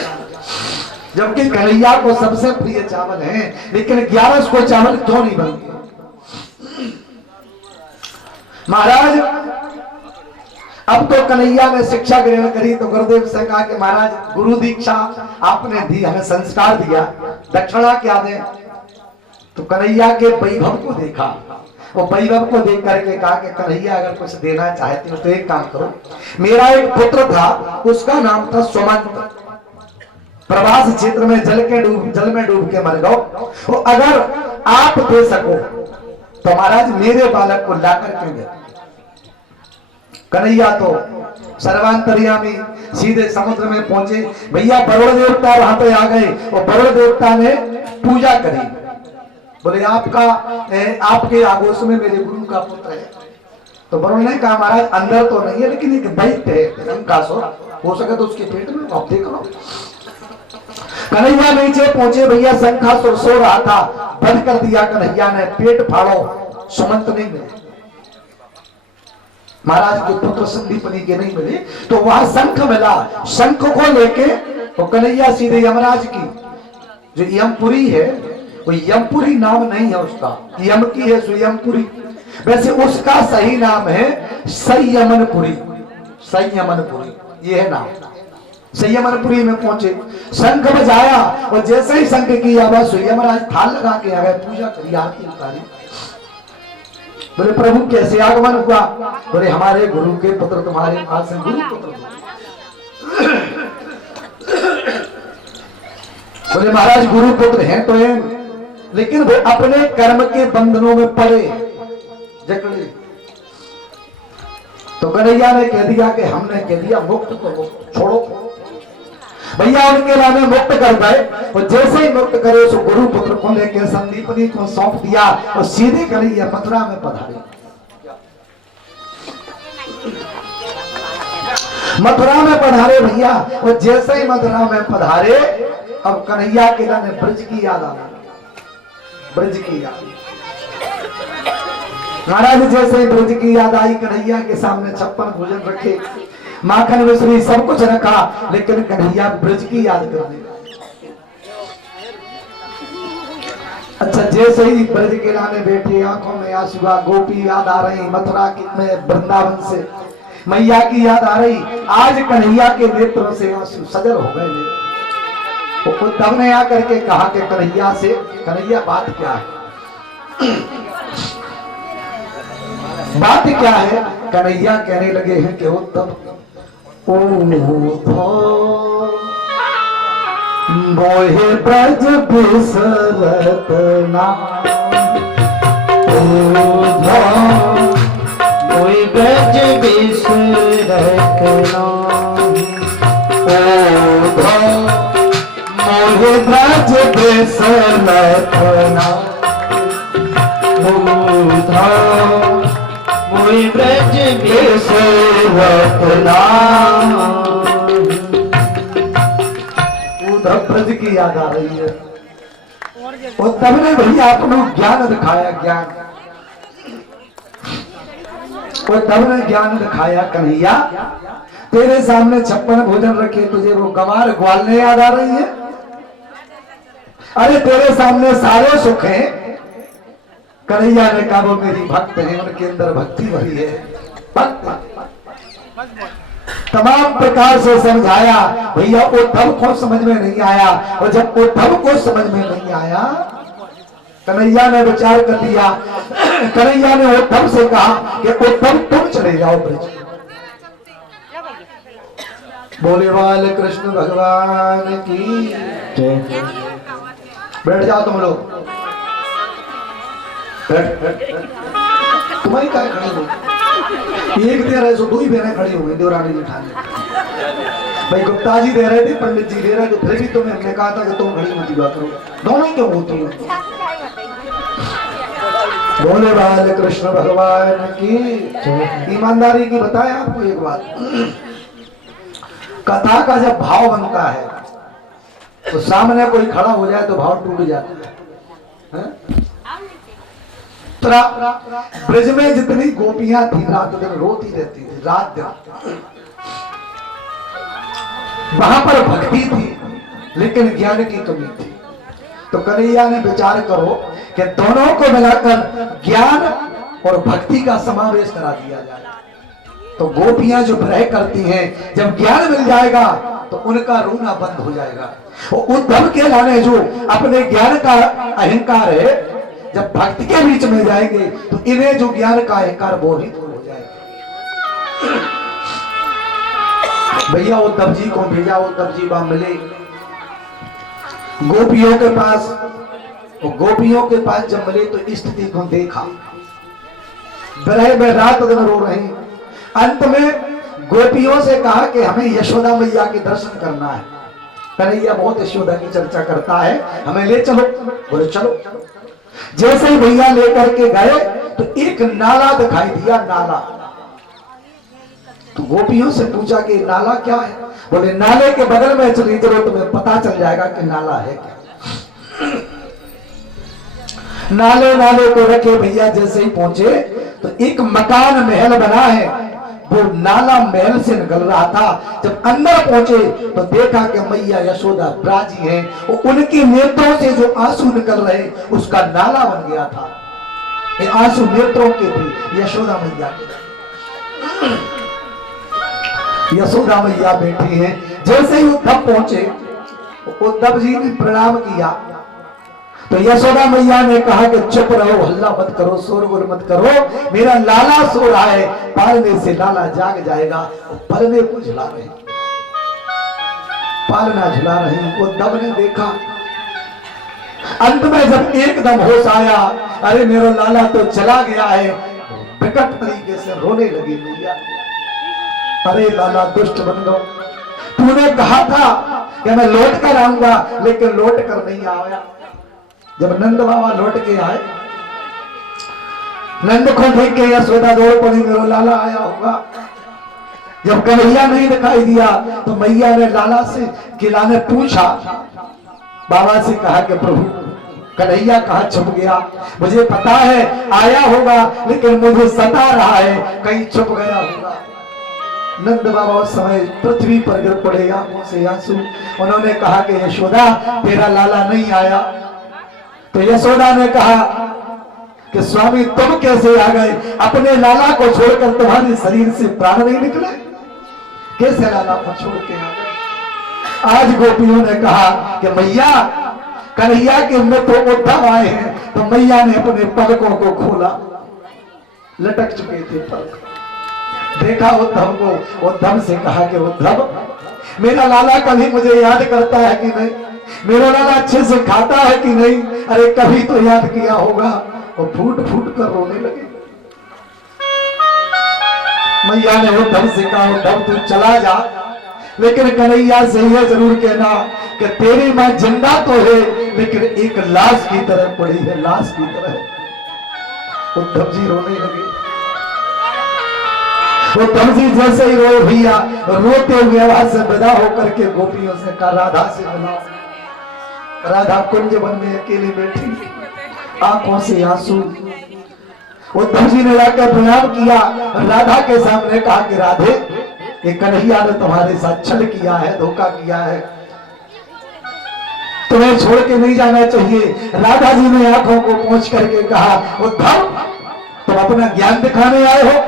जबकि कन्हैया को सबसे प्रिय चावल है, लेकिन 11 को चावल क्यों नहीं बनते। महाराज अब तो कन्हैया ने शिक्षा ग्रहण करी, तो गुरुदेव से कहा कि महाराज गुरु दीक्षा आपने दी, हमें संस्कार दिया, दक्षिणा क्या दें। तो कन्हैया के वैभव को देखा, वो वैभव को देख करके कहा कि कन्हैया अगर कुछ देना चाहते हो तो एक काम करो, मेरा एक पुत्र था, उसका नाम था सुमंत, प्रवास क्षेत्र में जल में डूब के मर गो, वो अगर आप दे सको तो महाराज मेरे बालक को लाकर क्यों दे। कन्हैया तो सर्वांतर्यामी सीधे समुद्र में पहुंचे। भैया वरुण देवता वहां पे आ गए और वरुण देवता ने पूजा करी। बोले आपके आगोश में मेरे गुरु का पुत्र है। तो वरुण ने कहा महाराज अंदर तो नहीं है, लेकिन एक दैत्य है शंखासुर, हो सके तो उसके पेट में आप देख लो। कन्हैया नीचे पहुंचे, भैया शंखासुर सो रहा था, बंद कर दिया कन्हैया ने, पेट फाड़ो, सुमंत नहीं मिले, महाराज के पुत्र संदीपनी के नहीं मिले, तो वहां शंख मिला। शंख को लेके तो कन्हैया सीधे यमराज की जो यमपुरी है, वो यमपुरी नाम नहीं है उसका, यम की है यमपुरी, वैसे उसका सही नाम है संयमनपुरी। संयमनपुरी ये है नाम। संयमनपुरी में पहुंचे, शंख बजाया और जैसे ही शंख की आवाज हुई यमराज थाल लगा के आ गए, पूजा करी, आरती उतारी। बोले प्रभु कैसे आगमन हुआ। बोले हमारे गुरु के पुत्र तुम्हारे पास है, गुरु पुत्र। बोले महाराज गुरु पुत्र हैं तो हैं, लेकिन वो अपने कर्म के बंधनों में पड़े जकड़े। तो कन्हैया ने कह दिया कि हमने कह दिया मुक्त तो मुक्त छोड़ो। भैया उनके लाने मुक्त कर गए और जैसे ही मुक्त करे सो गुरु पुत्र को लेकर संदीपनी को सौंप दिया और सीधे कन्हैया मथुरा में पधारे। मथुरा में पधारे भैया, और जैसे ही मथुरा में पधारे अब कन्हैया के लाने ब्रज की याद आ गई। ब्रज की याद महाराज जैसे ही ब्रज की याद आई, कन्हैया के सामने 56 भोजन रखे, माखन मिश्री सब कुछ रखा, लेकिन कन्हैया ब्रज की याद करने। अच्छा जैसे ही ब्रज के लाने बैठे, आंखों में आंसू, गोपी याद आ रही, मथुरा में वृंदावन से मैया की याद आ रही। आज कन्हैया के नेत्रों से आंसू सजल हो गए। तो उद्धव ने आकर के कहा कि कन्हैया से, कन्हैया बात क्या है, बात क्या है। कन्हैया कहने लगे हैं कि उद्धव मोहे ब्रज बिसरत ना, कोई ब्रज बिसरत ना, मोहे ब्रज बिसरत ना, कोई ब्रज बिसरत ना। उद्धव ब्रज की याद आ रही है। और तब ने भैया अपना ज्ञान दिखाया, ज्ञान, और तब ने ज्ञान दिखाया कन्हैया तेरे सामने 56 भोजन रखे, तुझे वो गवार ग्वालने याद आ रही है। अरे तेरे सामने सारे सुख हैं। कन्हैया ने कहा वो मेरी भक्त है, उनके अंदर भक्ति भरी है, भक्त तमाम प्रकार से समझाया। भैया उद्धव को समझ में नहीं आया, और जब उद्धव को समझ में नहीं आया कन्हैया ने विचार कर लिया। कन्हैया ने उद्धव से कहा कि उद्धव तुम चले जाओ ब्रज। बोले बाल कृष्ण भगवान की जय। बैठ जाओ तुम लोग, तुम्हारी क्या खड़े हो, एक दे रहे सो दो ही बहनें खड़ी हो गई, देवरानी जेठानी। भाई गुप्ता जी दे रहे थे, पंडित जी दे रहे थे, फिर भी तुम्हें हमने कहा था कि तुम खड़ी मत हुआ करो, दोनों ही क्यों होती हो। बोले बाल कृष्ण भगवान की। ईमानदारी की बताया आपको एक बात, कथा का जब भाव बनता है तो सामने कोई खड़ा हो जाए तो भाव टूट जाता है। ब्रज में जितनी गोपियां थी रात दिन रोती रहती थी, रात दिन वहां पर भक्ति थी लेकिन ज्ञान की कमी थी। तो कन्हैया ने विचार करो कि दोनों को मिलाकर ज्ञान और भक्ति का समावेश करा दिया जाए, तो गोपियां जो विरह करती हैं, जब ज्ञान मिल जाएगा तो उनका रोना बंद हो जाएगा। और उद्धव के लाने जो अपने ज्ञान का अहंकार है, जब भक्ति के बीच में जाएंगे तो इन्हें जो ज्ञान का अहंकार वो ही दूर हो जाएगा। भैया उद्धव जी को भेजा, उद्धव जी वहां मिले, गोपियों के पास, वो गोपियों के पास जब मिले तो स्थिति को देखा, विरह में रात दिन रो रहे हैं। अंत में गोपियों से कहा कि हमें यशोदा मैया के दर्शन करना है। कन्हैया बहुत यशोदा की चर्चा करता है, हमें ले चलो। बोले चलो। जैसे ही भैया लेकर के गए तो एक नाला दिखाई दिया, नाला। तो गोपियों से पूछा कि नाला क्या है? बोले नाले के बगल में चली चलो, तुम्हें पता चल जाएगा कि नाला है क्या। नाले को रखे भैया जैसे ही पहुंचे तो एक मकान महल बना है, वो नाला महल से निकल रहा था। जब अंदर पहुंचे तो देखा कि मैया यशोदा ब्राजी हैं, और उनके नेत्रों से जो आंसू निकल रहे उसका नाला बन गया था। ये आंसू नेत्रों के थे, यशोदा मैया के। यशोदा मैया बैठी हैं। जैसे ही उद्धव पहुंचे, उद्धव जी ने प्रणाम किया तो यशोदा मैया ने कहा कि चुप रहो, हल्ला मत करो, शोरगुल मत करो, मेरा लाला सो रहा है, पालने से लाला जाग जाएगा। पालने को झुला रहे, पालना झुला रहे। उद्धव ने देखा, अंत में जब एकदम होश आया, अरे मेरा लाला तो चला गया है, विकट तरीके से रोने लगी मैया। अरे लाला दुष्ट बन गो, तूने कहा था कि मैं लौट कर आऊंगा, लेकिन लौट कर नहीं आया। जब नंद बाबा लौट के आए, नंद को देख के यशोदा दौड़ पड़ी, मेरा लाला आया होगा। जब कन्हैया नहीं दिखाई दिया तो मैया ने लाला से किला ने पूछा, बाबा से कहा कि प्रभु कन्हैया कहाँ छुप गया? मुझे पता है आया होगा, लेकिन मुझे सता रहा है, कहीं छुप गया होगा। नंद बाबा उस समय पृथ्वी पर गिर पड़े, आंखों से आंसू। उन्होंने कहा कि यशोदा तेरा लाला नहीं आया। तो यशोदा ने कहा कि स्वामी तुम कैसे आ गए? अपने लाला को छोड़कर तुम्हारे शरीर से प्राण नहीं निकले? कैसे लाला को छोड़ के आ गए? आज गोपियों ने कहा कि मैया कन्हैया के मित्र उद्धव आए हैं। तो मैया ने अपने पलकों को खोला, लटक चुके थे पलक। देखा उद्धव को, उद्धव से कहा कि उद्धव मेरा लाला कभी मुझे याद करता है कि नहीं? मेरा लाला अच्छे से खाता है कि नहीं? अरे कभी तो याद किया होगा। और फूट फूट कर रोने लगे। मैया ने उद्धव से कहा, उद्धव तू चला जा, लेकिन कन्हैया से यह जरूर कहना कि तेरी मां जिंदा तो है, लेकिन एक लाश की तरह पड़ी है, लाश की तरह। उद्धव जी रोने लगे। उद्धव जी जैसे ही रोए भैया, रोते हुए वहां से विदा होकर के गोपियों से कहा, राधा से मिलाओ। राधा कुंज वन में अकेली बैठी, आंखों से आंसू। उद्धव जी ने जाकर प्रणाम किया, राधा के सामने कहा कि राधे ये कन्हैया ने तुम्हारे साथ छल किया है, धोखा किया है, तुम्हें छोड़ के नहीं जाना चाहिए। राधा जी ने आंखों को पोंछ करके कहा, उद्धव तुम अपना ज्ञान दिखाने आए हो?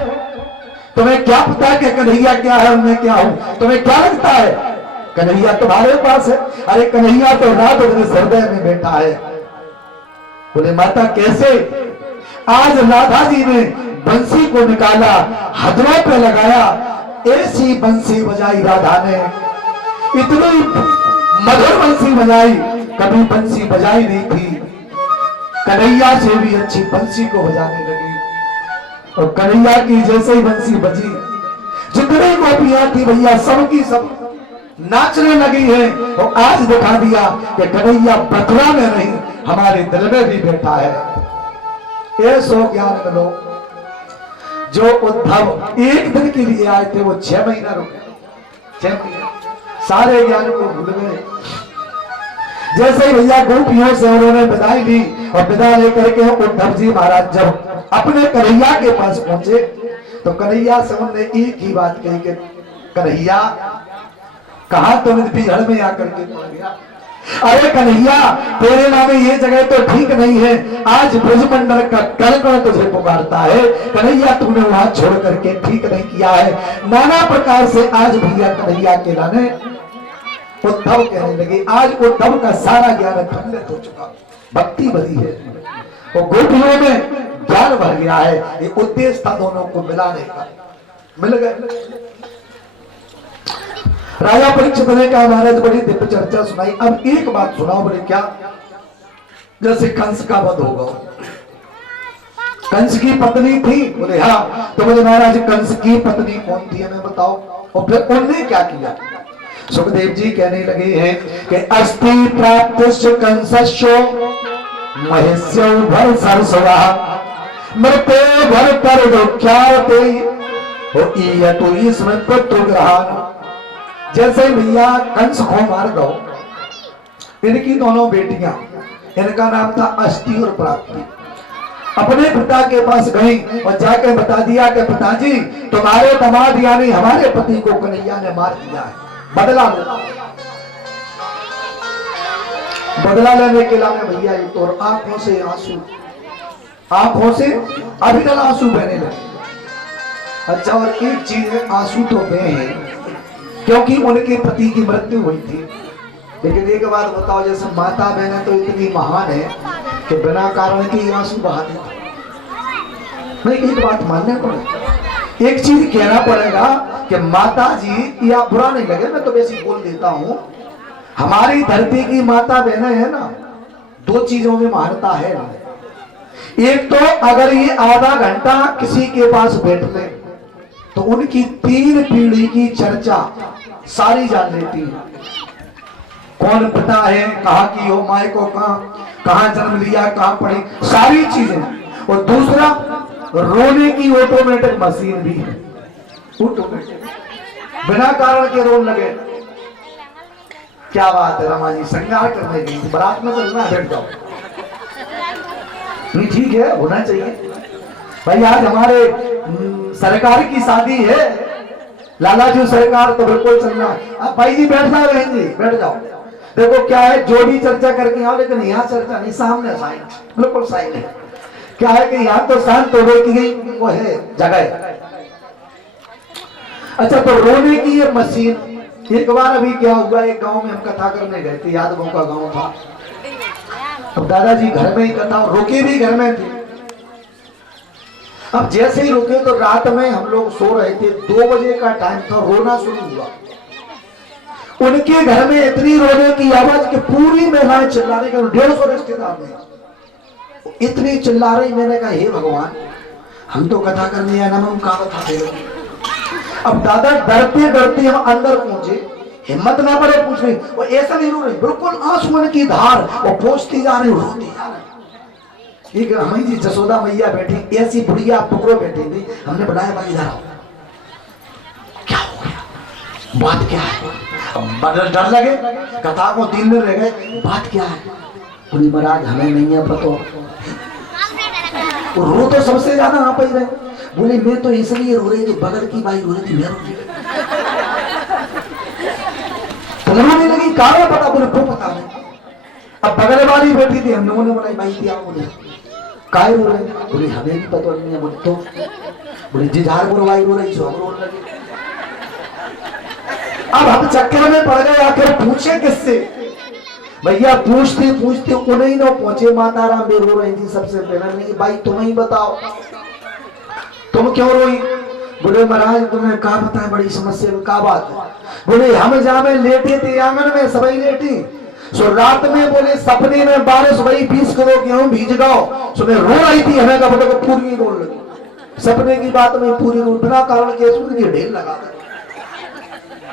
तुम्हें क्या पता कि कन्हैया क्या है और मैं क्या हूं? तुम्हें क्या लगता है कन्हैया तुम्हारे पास है? अरे कन्हैया तो रात दिन हृदय में बैठा है। बोले माता कैसे? आज राधा जी ने बंसी को निकाला, हथों पे लगाया, ऐसी बंसी बजाई राधा ने, इतनी मधुर बंसी बजाई, कभी बंसी बजाई नहीं थी। कन्हैया से भी अच्छी बंसी को बजाने लगी। और कन्हैया की जैसे ही बंसी बजी, जितनी गोपियां थी भैया सबकी सब नाचने लगी है। और आज दिखा दिया कि कन्हैया मथुरा में नहीं, हमारे दिल में भी बैठा है। ये सो ज्ञान में लोग जो उद्धव एक दिन के लिए आए थे, वो 6 महीना रुके, 6 महीने सारे ज्ञान को भूल गए। जैसे ही भैया गोपियों से उन्होंने विदाई ली, और विदा लेकर के उद्धव जी महाराज जब अपने कन्हैया के पास पहुंचे तो कन्हैया से उन्होंने एक ही बात कही कि कन्हैया कहा तुम बिहड़ में आकर के पड़ गया? अरे कन्हैया तेरे नामे ये जगह तो ठीक नहीं है, आज ब्रजमंडल का कण तुझे पुकारता है। कन्हैया तूने वहां छोड़ करके ठीक नहीं किया है। नाना प्रकार से आज भैया कन्हैया के लाने उद्धव कहने लगे। आज उद्धव का सारा ज्ञान खंडित हो चुका, भक्ति भरी है, और गोपियों में ज्ञान भर गया है। ये उद्देश्य था दोनों को मिलाने का, मिल गए। राजा परीक्षित ने कहा महाराज बड़ी दिव्य चर्चा सुनाई, अब एक बात सुनाओ। बोले क्या? जैसे कंस का वध होगा, कंस की पत्नी थी। बोले हाँ। तो बोले महाराज कंस की पत्नी कौन थी हमें बताओ, और फिर उनने क्या किया? सुखदेव जी कहने लगे हैं कि अस्ति प्राप्त कंसस्यो महेश्यो भर सरसवा मृते भर पर दुख्याते हो ईयतु इसमें पुत्र ग्रहण। जैसे भैया कंस को मार दो, इनकी दोनों बेटियां, इनका नाम था अस्ति और प्राप्ति, अपने पिता के पास गई और जाकर बता दिया कि पिताजी तुम्हारे दामाद यानी हमारे पति को कन्हैया ने मार दिया है, बदला लो। बदला लेने के लिए भैया एक तो आंखों से आंसू, आंखों से अभिनल आंसू बहने लगे। अच्छा, और एक चीज है, आंसू तो बहे हैं क्योंकि उनके पति की मृत्यु हुई थी, लेकिन एक बात बताओ, जैसे माता बहन तो इतनी महान है कि बिना कारण के आंसू बहा देती। मैं एक बात मानने पड़े, एक चीज कहना पड़ेगा कि माता जी, या बुरा नहीं लगे मैं तो वैसे बोल देता हूं, हमारी धरती की माता बहनें है ना, दो चीजों में महानता है ना। एक तो अगर ये आधा घंटा किसी के पास बैठ ले तो उनकी 3 पीढ़ी की चर्चा सारी जान लेती है। कौन पिता है, कहाँ की हो माए को, कहाँ जन्म लिया, कहाँ पढ़ी, सारी चीजें। और दूसरा, रोने की ऑटोमेटिक मशीन भी है, ऑटोमेटिक, बिना कारण के रोने लगे। क्या बात है रमा जी, श्रृंगार करने गई बारात में चलना, बैठ जाओ। नहीं ठीक है, होना चाहिए भाई। आज हमारे सरकार की शादी है, लाला जी सरकार, तो बिल्कुल चलना है। अब भाई जी बैठ जाओ, बहन जी बैठ जाओ। देखो क्या है, जो भी चर्चा करके आओ, लेकिन यहाँ चर्चा नहीं, सामने साइड, बिल्कुल साइड है। क्या है कि यहाँ तो शांत हो गई कि वो है जगह। अच्छा, तो रोने की ये मशीन, एक बार अभी क्या हुआ, एक गांव में हम कथा करने गए थे, यादवों का गांव था। अब दादाजी घर में ही कथा, रुके भी घर में थे। अब जैसे ही रुके तो रात में हम लोग सो रहे थे, 2 बजे का टाइम था, रोना शुरू हुआ। उनके घर में इतनी रोने की आवाज कि पूरी महिलाएं चिल्ला रही, 150 रिश्तेदार में इतनी चिल्ला रही। मैंने कहा हे भगवान, हम तो कथा करने आए ना, हम कहा बता दे। अब दादा डरते डरते हम अंदर पहुंचे, हिम्मत ना पड़े पूछ रही, वो ऐसा नहीं रो रही, बिल्कुल आंसुओं की धार, वो पहुंचती जा रही, रोती जा रही। एक हमारी जी जसोदा मैया बैठी, ऐसी बुढ़िया टुकड़ो बैठी थी। हमने बताया भाई इधर आओ, क्या हो गया, बात क्या है? डर लगे, कथा को 3 दिन रह गए, बात क्या है? बोली महाराज हमें नहीं है पता। रो तो सबसे ज्यादा आप ही रहे। बोले मैं तो इसलिए रो रही थी, बगल की बाई रो रही थी, मैं रो रही नहीं लगी, कहा पता? बोले वो पता नहीं। अब बगल वाली बैठी थी, हम लोगों ने बनाई बाई दिया, बोले काय रो रहे? बोले हमें भी पता नहीं है। बोले तो बोले जिजार बुरवाई रो रही, हम रो लगे। अब हम चक्कर में पड़ गए, आखिर पूछे किससे? भैया पूछते पूछते उन्हीं न पहुंचे, माता राम भी रो रही थी सबसे पहले। नहीं भाई तुम ही बताओ, तुम क्यों रोई? बोले महाराज तुम्हें क्या बताएं, बड़ी समस्या में। क्या बात है? बोले हम जहाँ में लेटे थे आंगन में, सभी लेटी, सो रात में बोले सपने में बारिश हुई, 20 किलो गेहूं भीज गो, सो मैं रो रही थी, हमें का पूरी रो लगी। सपने की बात में पूरी रो, बिना कारण के सूर्य की ढेर लगा।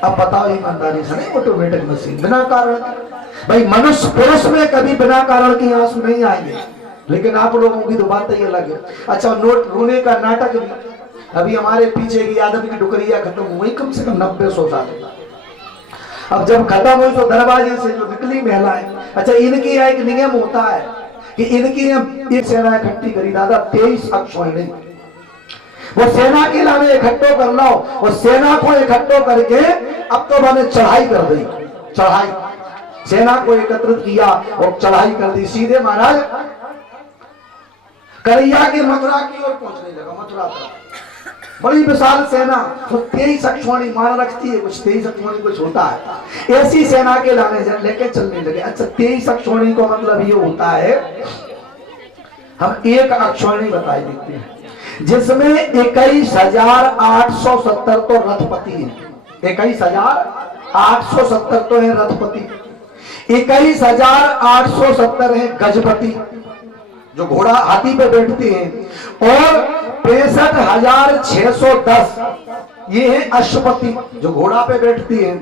अब बताओ ईमानदारी से, नहीं ऑटोमेटिक मशीन, बिना कारण। भाई मनुष्य पुरुष में कभी बिना कारण के आंसू नहीं आएंगे, लेकिन आप लोगों की तो बात ही अलग है। अच्छा, नोट रोने का नाटक भी, अभी हमारे पीछे की यादव की डुकरिया खत्म हुई, कम से कम 90-100 साल। अब जब खत्म हुई तो दरवाजे से जो निकली महिलाएं, अच्छा इनकी एक नियम होता है कि इनकी एक सेना इकट्ठी करी दादा, 23 अक्षौहिणी, वो सेना के लाने इकट्ठो कर लो, और सेना को इकट्ठो करके अब तो मैंने चढ़ाई कर दी। चढ़ाई, सेना को एकत्रित किया और चढ़ाई कर दी, सीधे महाराज करिया के मथुरा की ओर पहुंचने लगा। मथुरा तक बड़ी विशाल सेना, तो 23 अक्षौहिणी मान रखती है, कुछ 23 अक्षौहिणी कुछ होता है, ऐसी सेना के लाने लेके चलने लगे। अच्छा 23 अक्षौहिणी को मतलब ये होता है, हम एक अक्षौहिणी बताई देते हैं जिसमें 21,870 तो रथपति है। 21,000 870 तो है रथपति, 21,870 है गजपति जो घोड़ा हाथी पे बैठते हैं, और 65,610 ये है अश्वपति जो घोड़ा पे बैठती है,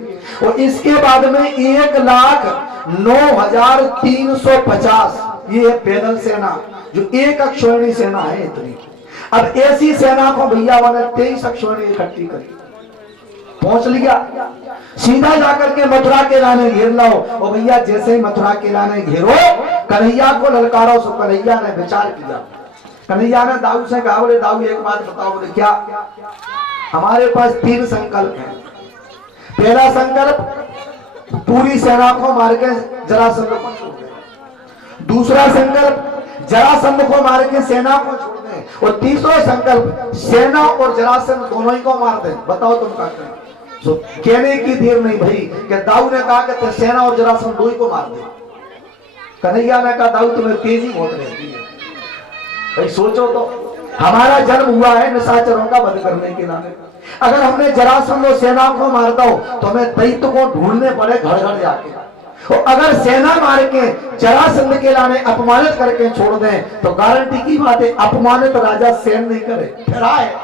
और इसके बाद में 1,09,350 ये है पैदल सेना जो एक अक्षौहिणी सेना है इतनी। अब ऐसी सेना को भैया वाले 23 अक्षौहिणी इकट्ठी करी, पहुंच लिया, सीधा जाकर के मथुरा के लाने घेर लाओ, और भैया जैसे ही मथुरा के लाने घेरो कन्हैया को ललकारो। सो कन्हैया ने विचार किया, कन्हैया ने दाऊ से कहा, बोले दाऊ एक बात बताओ। बोले क्या? हमारे पास 3 संकल्प हैं। पहला संकल्प पूरी सेना को मार के जरासंध को छोड़ दे, दूसरा संकल्प जरासंध को मार के सेना को छोड़ दे, और तीसरा संकल्प सेना और जरासंध दोनों ही को मार दे। बताओ तुम क्या करें? तो कहने की देर नहीं भाई कि दाऊ ने कहा कि सेना और जरासंध दो ही को मार दे। कन्हैया ने कहा दाऊ तुम्हें तेजी बहुत रहती है भाई, सोचो तो हमारा जन्म हुआ है निशाचरों का वध करने के नाम। अगर हमने जरासंध और सेना को मार दो तो हमें दैत्य को ढूंढने पड़े घर घर जाके, और अगर सेना मार के जरासंध के लाने अपमानित करके छोड़ दें तो गारंटी की बात है अपमानित राजा सहन नहीं करे, फिर आए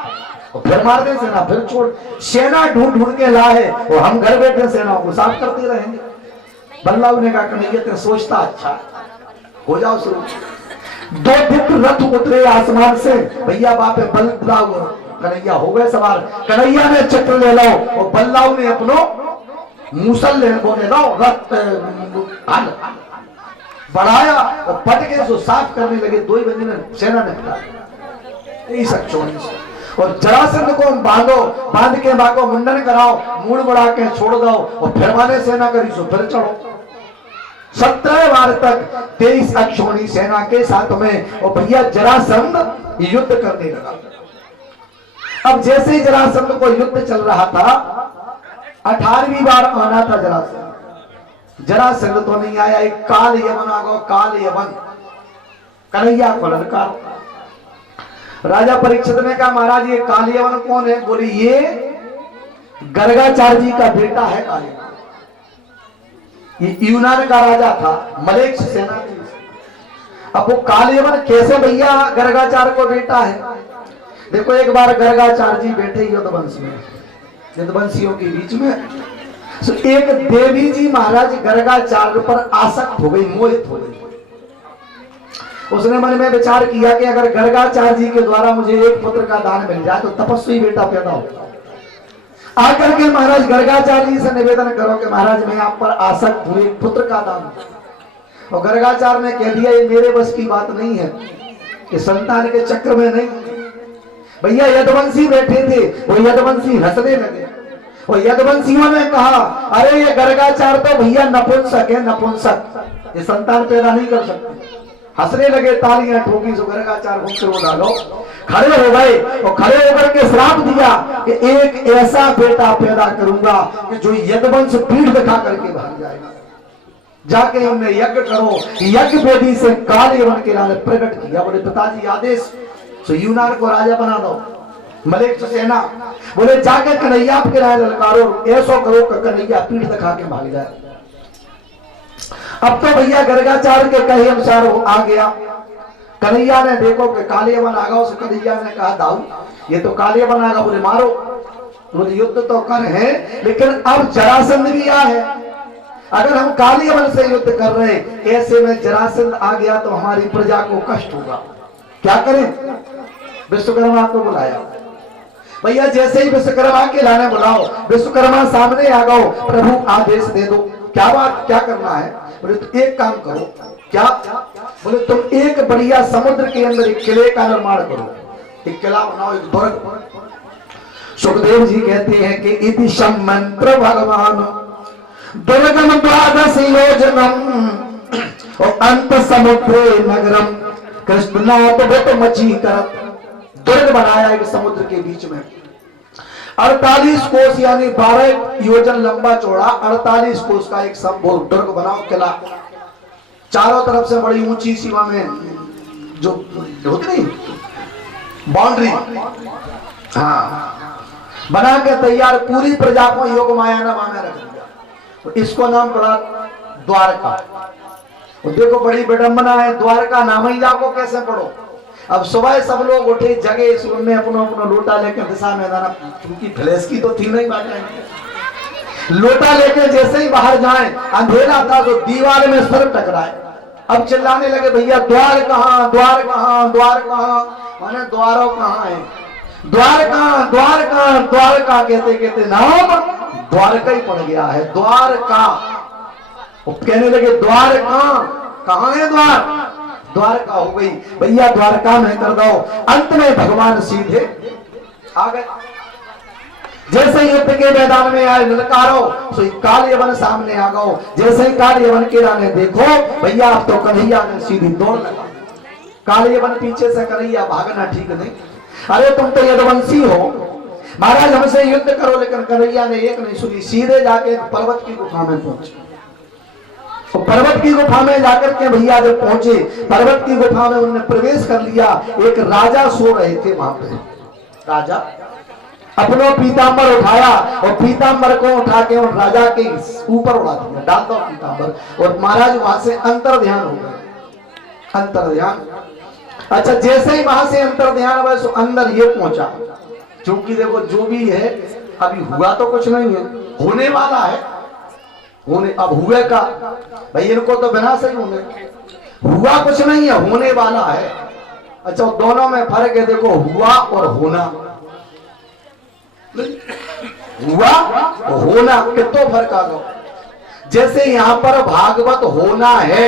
और फिर मार दे सेना, फिर छोड़। सेना ढूंढ ढूंढ के लाए और हम घर बैठे सेना को साफ करते रहेंगे। बल्लाऊ ने कहा कन्हैया सोचता अच्छा, हो जाओ शुरू। 2 दिव्य रथ उतरे आसमान से, भैया बापे बल बुलाओ, कन्हैया हो गए सवार। कन्हैया ने चक्र ले लो और बल्लाऊ ने अपनो मूसल ले लो, रथ बढ़ाया और पटके से साफ करने लगे। 2 ही बंदे ने सेना ने इस अक्षौहिणी से, और जरासंध को बांधो, बांध के भागो, मुंडन कराओ, मूड़ बढ़ा के छोड़ दो, और फिर माने सेना करी सो फिर चढ़ो। 17 बार तक 23 अक्षौहिणी सेना के साथ में, और भैया जरासंध युद्ध करने लगा। अब जैसे ही जरासंध को युद्ध चल रहा था, 18वीं बार आना था जरासंध, जरासंध तो नहीं आया। एक काल यवन आ गो, काल यवन कन्हैया को ललकार। राजा परीक्षित ने कहा महाराज ये काल यवन कौन है? बोले ये गर्गाचार्य जी का बेटा है काल यवन। ये यूनान का राजा था, मलेक्ष सेना थी। अब वो काल यवन कैसे भैया गर्गाचार्य को बेटा है? देखो एक बार गर्गाचार्य जी बैठे युद्धवंश में, युद्धवंशियों के बीच में, तो एक देवी जी महाराज गर्गाचार्य पर आसक्त हो गई, मोहित हो गई। उसने मन में विचार किया कि अगर गर्गाचार्य जी के द्वारा मुझे एक पुत्र का दान मिल जाए तो तपस्वी बेटा पैदा हो। आकर के महाराज गर्गाचार्य जी से निवेदन करो कि महाराज मैं आप पर आसक्त हूं, एक पुत्र का दान। और गर्गाचार्य ने कह दिया ये मेरे बस की बात नहीं है, कि संतान के चक्र में नहीं। भैया यदुवंशी बैठे थे, वो यदुवंशी हंसने लगे, और यदुवंशियों ने कहा अरे ये गर्गाचार्य तो भैया नपुंसक है, नपुंसक, ये संतान पैदा नहीं कर सकते। हंसने लगे, तालियां ठोकी। सो गर्गाचार्य घूम वो डालो खड़े हो गए, और खड़े होकर के श्राप दिया कि एक ऐसा बेटा पैदा करूंगा कि जो यदुवंश पीठ दिखा करके भाग जाएगा। जाके हमने यज्ञ करो, यज्ञ वेदी से काल यवन के लाने प्रकट किया। बोले पिताजी आदेश, तो यूनान को राजा बना दो, मलेक्ष सेना। बोले जाके कन्हैया के लाने ललकारो, ऐसो करो कि कन्हैया पीठ दिखा के भाग जाए। अब तो भैया गर्गाचार्य के कहे अनुसार वो आ गया। कन्हैया ने देखो कि कालियवन आ गया, उस कन्हैया ने कहा दाऊ ये तो कालियवन आ गया। बोले मारो, बोले युद्ध तो कर है लेकिन अब जरासंध भी आ है। अगर हम कालियवन से युद्ध कर रहे, ऐसे में जरासंध आ गया तो हमारी प्रजा को कष्ट होगा, क्या करें? विश्वकर्मा को बुलाया। भैया जैसे ही विश्वकर्मा के लाने बुलाओ, विश्वकर्मा सामने आ गओ, प्रभु आदेश दे दो, क्या बात, क्या करना है? बोले तो एक काम करो, क्या? बोले तुम एक बढ़िया समुद्र के अंदर एक किले का निर्माण करो, एक किला बनाओ, एक दुर्ग। सुखदेव जी कहते हैं कि इति सम्मंत्र भगवान दुर्गम 12 योजनम और अंत समुद्रे नगरम कृष्णनाथ भट मची करत। दुर्ग बनाया एक समुद्र के बीच में, 48 कोस यानी 12 योजन लंबा चौड़ा, 48 कोस का एक संपूर्ण दुर्ग बनाओ, किला। चारों तरफ से बड़ी ऊंची सीमा में जो होती नहीं बाउंड्री, हाँ, बना के तैयार, पूरी प्रजा को योग माया न माना रख दिया। तो इसको नाम पड़ा द्वारका। और देखो बड़ी विडंबना है, द्वारका नाम ही जाको कैसे पढ़ो। अब सुबह सब लोग उठे जगे, स्कूल में अपनो अपनो लोटा लेकर दिशा में जाना, क्योंकि फ्लैश की तो थी नहीं बात। लोटा लेके जैसे ही बाहर जाए, अंधेरा था तो दीवार में सर टकराए। अब चिल्लाने लगे भैया द्वार कहाँ, द्वार कहाँ, द्वार कहाँ, माने द्वारों कहाँ है, द्वार कहाँ, द्वार कहाँ, द्वारका कहते कहते नाम द्वारका ही पड़ गया है, द्वारका। वो कहने लगे द्वार कहाँ है, द्वार, द्वारका हो गई भैया, द्वारका में कर दो। अंत में भगवान सीधे आ गए। जैसे ही युद्ध के मैदान में आए ललकारो, सो काल यवन सामने आ गओ। जैसे ही काल यवन के राने देखो भैया, अब तो कन्हैया ने सीधी दौड़ लगा। काल यवन पीछे से, कन्हैया भागना ठीक नहीं, अरे तुम तो यदुवंशी हो, महाराज हमसे युद्ध करो। लेकिन कन्हैया ने एक नहीं सुनी, सीधे जाके पर्वत की गुफा में पहुंचे। तो पर्वत की गुफा में जाकर के भैया जब पहुंचे, पर्वत की गुफा में उन्होंने प्रवेश कर लिया। एक राजा सो रहे थे वहां पे। राजा अपनो पीतांबर उठाया और पीतांबर को उठा के उन राजा के ऊपर उड़ा दिया, डाल दो पीतांबर। और महाराज वहां से अंतर ध्यान हो गए, अंतर ध्यान। अच्छा, जैसे ही वहां से अंतर ध्यान हुआ तो अंदर ये पहुंचा, क्योंकि देखो जो भी है अभी हुआ तो कुछ नहीं है, होने वाला है, होने अब हुए का भाई, इनको तो बिना सही होने, हुआ कुछ नहीं है, होने वाला है। अच्छा, दोनों में फर्क है, देखो हुआ और होना, हुआ होना कितना फर्क आ गया। जैसे यहां पर भागवत होना है,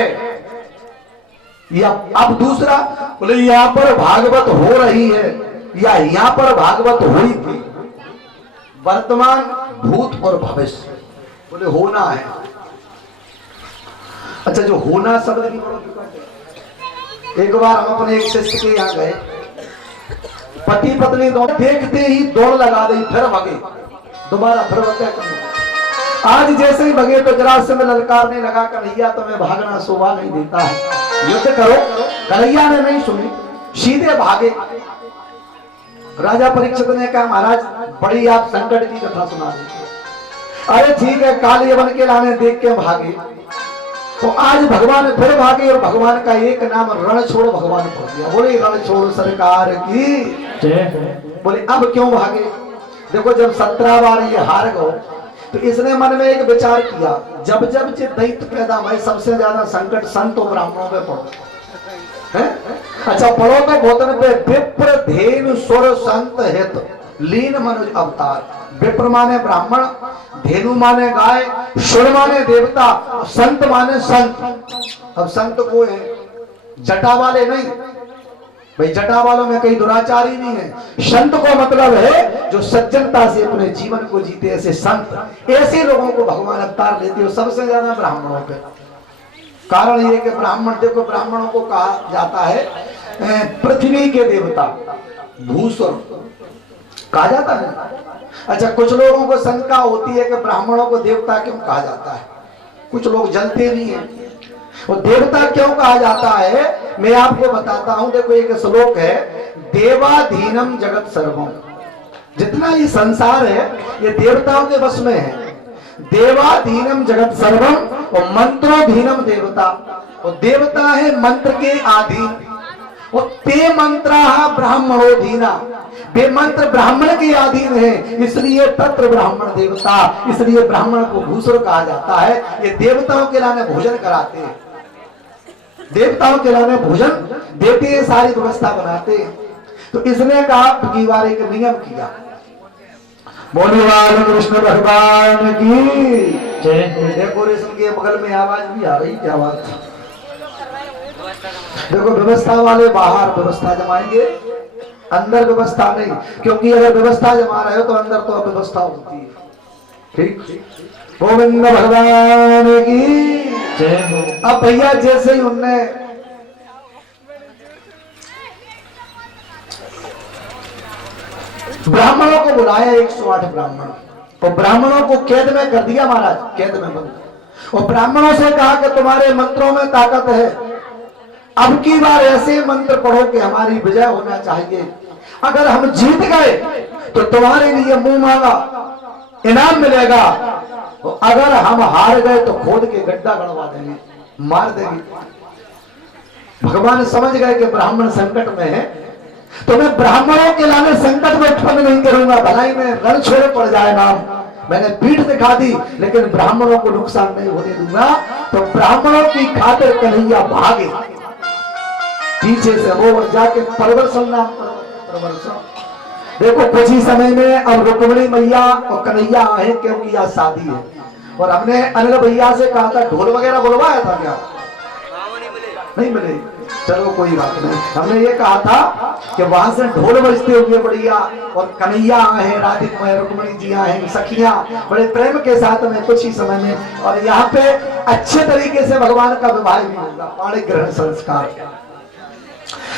या अब दूसरा बोले यहां पर भागवत हो रही है, या यहां पर भागवत हुई थी। वर्तमान, भूत और भविष्य, बोले होना है। अच्छा, जो होना शब्द की, एक बार हम अपने एक शिष्य के यहाँ गए, पति पत्नी दोनों देखते ही दौड़ लगा दी, फिर भगे, दोबारा फिर भगे। आज जैसे ही भगे तो जरासंध ललकारने लगा, कन्हैया तुम्हें भागना शोभा नहीं देता है, युद्ध करो। कन्हैया ने नहीं सुनी, सीधे भागे। राजा परीक्षित ने कहा महाराज बड़ी आप संकट की कथा सुना दी। अरे ठीक है, काल यवन के लाने देख के भागे। तो आज भगवान फिर भागे और भगवान का एक नाम रणछोड़ भगवान पड़ गया। बोले रणछोड़ सरकार की, बोले अब क्यों भागे। देखो जब 17 बार ये हार गए तो इसने मन में एक विचार किया, जब जब जो दैत्य पैदा हुए सबसे ज्यादा संकट संत और ब्राह्मणों पे पड़ो है। अच्छा पढ़ो तो बोतन पे, विप्र धेनु सुर संत हित लीन मनुज अवतार। विप्र माने ब्राह्मण, धेनु माने गाय, सुर माने देवता, संत माने संत। अब संत को है जटा वाले नहीं भाई, जटा वालों में कई दुराचारी नहीं है। संत को मतलब है जो सज्जनता से अपने जीवन को जीते, ऐसे संत। ऐसे लोगों को भगवान अवतार लेते हो सबसे ज्यादा ब्राह्मणों पे। कारण ये कि ब्राह्मण, देखो ब्राह्मणों को कहा जाता है पृथ्वी के देवता, भूस्वर कहा जाता है। अच्छा कुछ लोगों को शंका होती है कि ब्राह्मणों को देवता क्यों कहा जाता है, कुछ लोग जलते भी हैं। और देवता क्यों कहा जाता है मैं आपको बताता हूं। देखो एक श्लोक है, देवाधीनम जगत सर्वम। जितना ये संसार है ये देवताओं के वश में है। देवाधीनम जगत सर्वम और मंत्रोधीनम देवता। और देवता है मंत्र के अधीन। और ते मंत्रा ब्राह्मणोधीना, वे मंत्र ब्राह्मण के अधीन है, इसलिए तत्र ब्राह्मण देवता। इसलिए ब्राह्मण को भूसुर कहा जाता है। ये देवताओं के लाने भोजन कराते हैं, देवताओं के लाने भोजन देते हैं, सारी व्यवस्था बनाते हैं। तो इसने कहा की बार एक नियम किया। बोले कृष्ण भगवान की जय। डेकोरेशन के बगल में आवाज भी आ रही, क्या बात है। देखो व्यवस्था वाले बाहर व्यवस्था जमाएंगे, अंदर व्यवस्था नहीं, क्योंकि अगर व्यवस्था जमा रहे हो तो अंदर तो अव्यवस्था होती है। ठीक, गोविंद भगवान की जय। अब भैया जैसे ही उनने ब्राह्मणों को बुलाया, 108 ब्राह्मण, और ब्राह्मणों को कैद में कर दिया महाराज, कैद में बंद। और ब्राह्मणों से कहा कि तुम्हारे मंत्रों में ताकत है, अब की बार ऐसे मंत्र पढ़ो कि हमारी विजय होना चाहिए। अगर हम जीत गए तो तुम्हारे लिए मुंह मांगा इनाम मिलेगा, अगर हम हार गए तो खोद के गड्ढा गड़वा देंगे, मार देंगे। भगवान समझ गए कि ब्राह्मण संकट में है, तो मैं ब्राह्मणों के लाने संकट में उत्पन्न नहीं करूंगा, भलाई में रण छोड़े पड़ जाए नाम। मैंने पीठ दिखा दी लेकिन ब्राह्मणों को नुकसान नहीं होने दूंगा। तो ब्राह्मणों की खातिर कन्हैया भागे पीछे से, वो जाके परवरसल नाम परवरसल। देखो कुछ ही समय में अब रुक्मिणी मैया और कन्हैया आए क्योंकि आज शादी है। और हमने अनिल भैया से कहा था ढोल वगैरह बुलवाया था क्या? नहीं मिले, चलो कोई बात नहीं। हमने ये कहा था कि वहां से ढोल बजते हुए बढ़िया, और कन्हैया आए, राधिका रुक्मिणी जी आए, सखियां बड़े प्रेम के साथ में कुछ ही समय में, और यहाँ पे अच्छे तरीके से भगवान का विवाह भी होगा, पाणी ग्रहण संस्कार।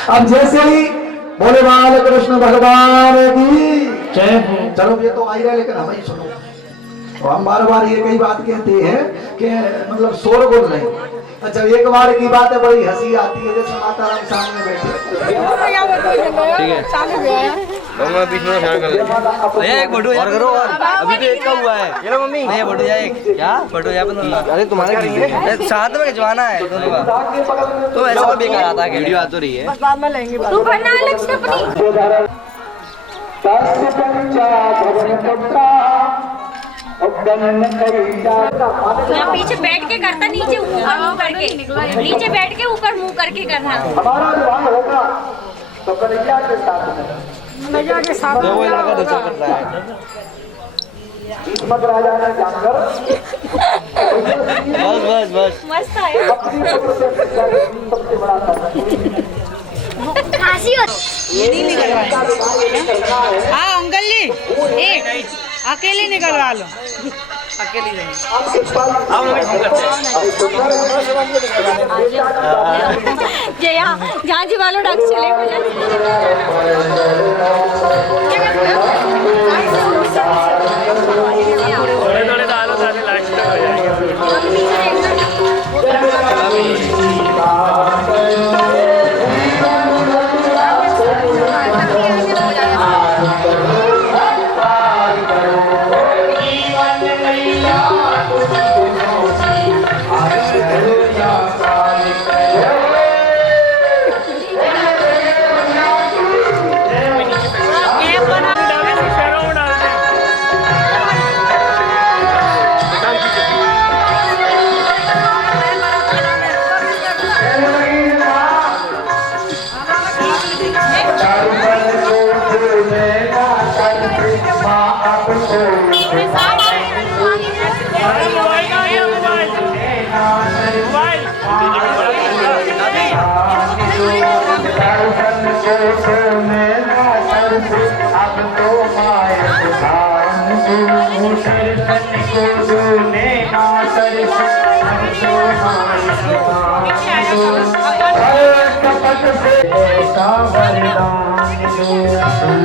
अब जैसे ही बोले बाल कृष्ण भगवान की जय। चलो ये तो आई रहा है लेकिन हमें ही सुनो। और हम बार बार ये कई बात कहते हैं कि मतलब शोरगुल नहीं। अच्छा एक बार की बात है, बड़ी हंसी आती है, जैसे माता राम सामने बैठे, ठीक है बीच में एक फोटो यार करो, अभी तो एक का हुआ है। ये लो मम्मी ये फोटो जाए, क्या फोटो जाए? अरे तुम्हारे साथ में खिंचवाना है दोनों का, तो ऐसा तो बेकार आता है, वीडियो आ तो रही है। तू बनना अलग से अपनी। यहाँ पीछे बैठ के करता, नीचे ऊपर मुंह करके, नीचे बैठ के ऊपर मुंह करके करना। हमारा विवाह होगा तो कन्हैया के साथ में, कन्हैया के साथ वो इलाका तो चल रहा है। भीष्मक राजा ने जानकर बस बस बस मस्त है। सबसे बड़ा खांसी होती ये नहीं निकलवा। हाँ अंकल जी एक अकेले निकलवा लो, अकेली रहेंगे। जहाँ जी वालों डाक चले थोड़े डालो ताकि लास्ट तक हो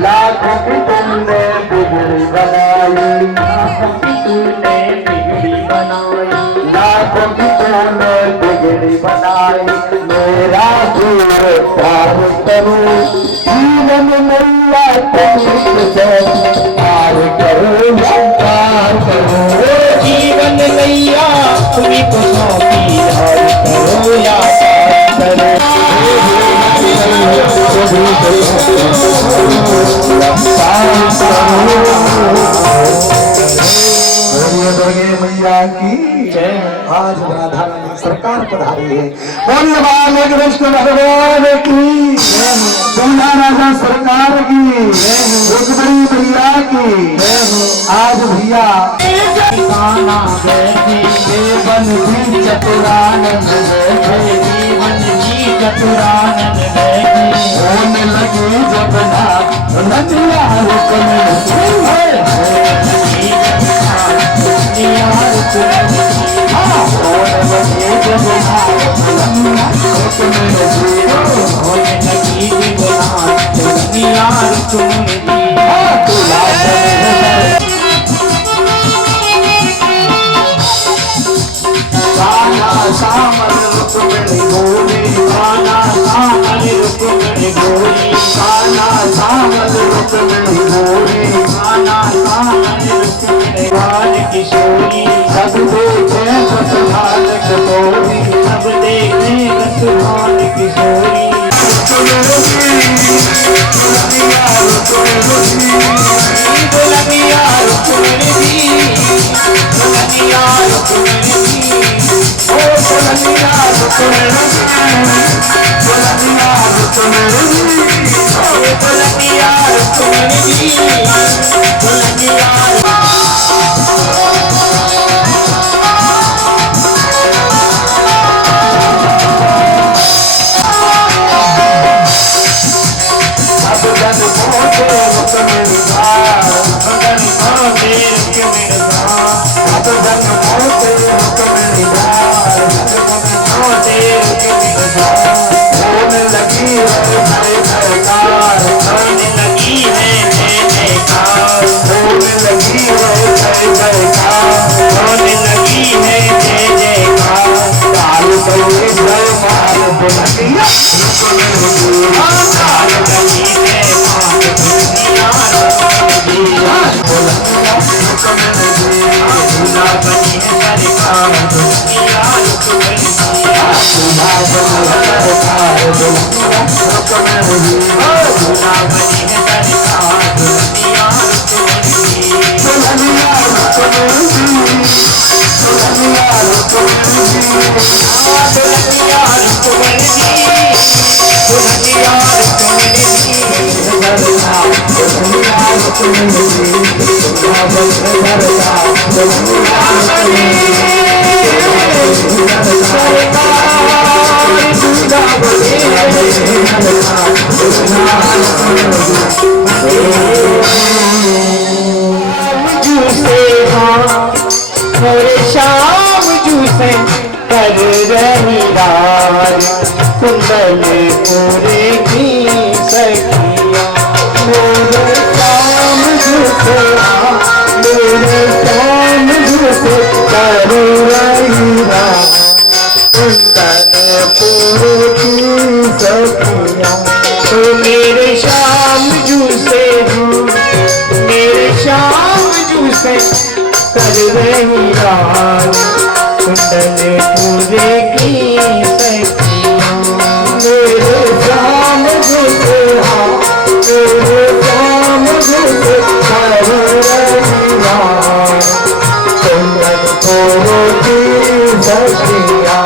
लाखों की तुमने बिगड़ी बनाई, लाखों की तुमने बिगड़ी बनाई, मेरा दूर पार करूं जीवन मैया तुमसे पार करूं, पार करूं जीवन मैया तुम्ही को सौंपी, पार करो या पार दुर्गे मैया की आज राधा रानी सरकार पधारी है। बोलिए बाल कृष्ण भगवान की, दुल्हा राजा सरकार की, रुक्मिणी मैया की। आज भैया जीवन की चतुरानंद जीवन की चतुरानंद होने लगी जब ना नदिया किशोरी सब देखे ससुराल किशोरी, सब देखे ससुराल किशोरी। दुल्हनिया रुक्मिणी, दुल्हनिया रुक्मिणी, दुल्हनिया रुक्मिणी, ओ दुल्हनिया रुक्मिणी, दुल्हनिया रुक्मिणी, दुल्हनिया रुक्मिणी, दुल्हनिया। शाम जूसे कर रही राज, कुंडल पूरे की सखिया। मेरे शाम जूसे, मेरे शाम जूसे कर रही राज, कुंडल पूरे की सखिया। तो मेरे शाम जूसे, मेरे शाम जूसे कर रही राज, कुंडल पूरे की सखिया।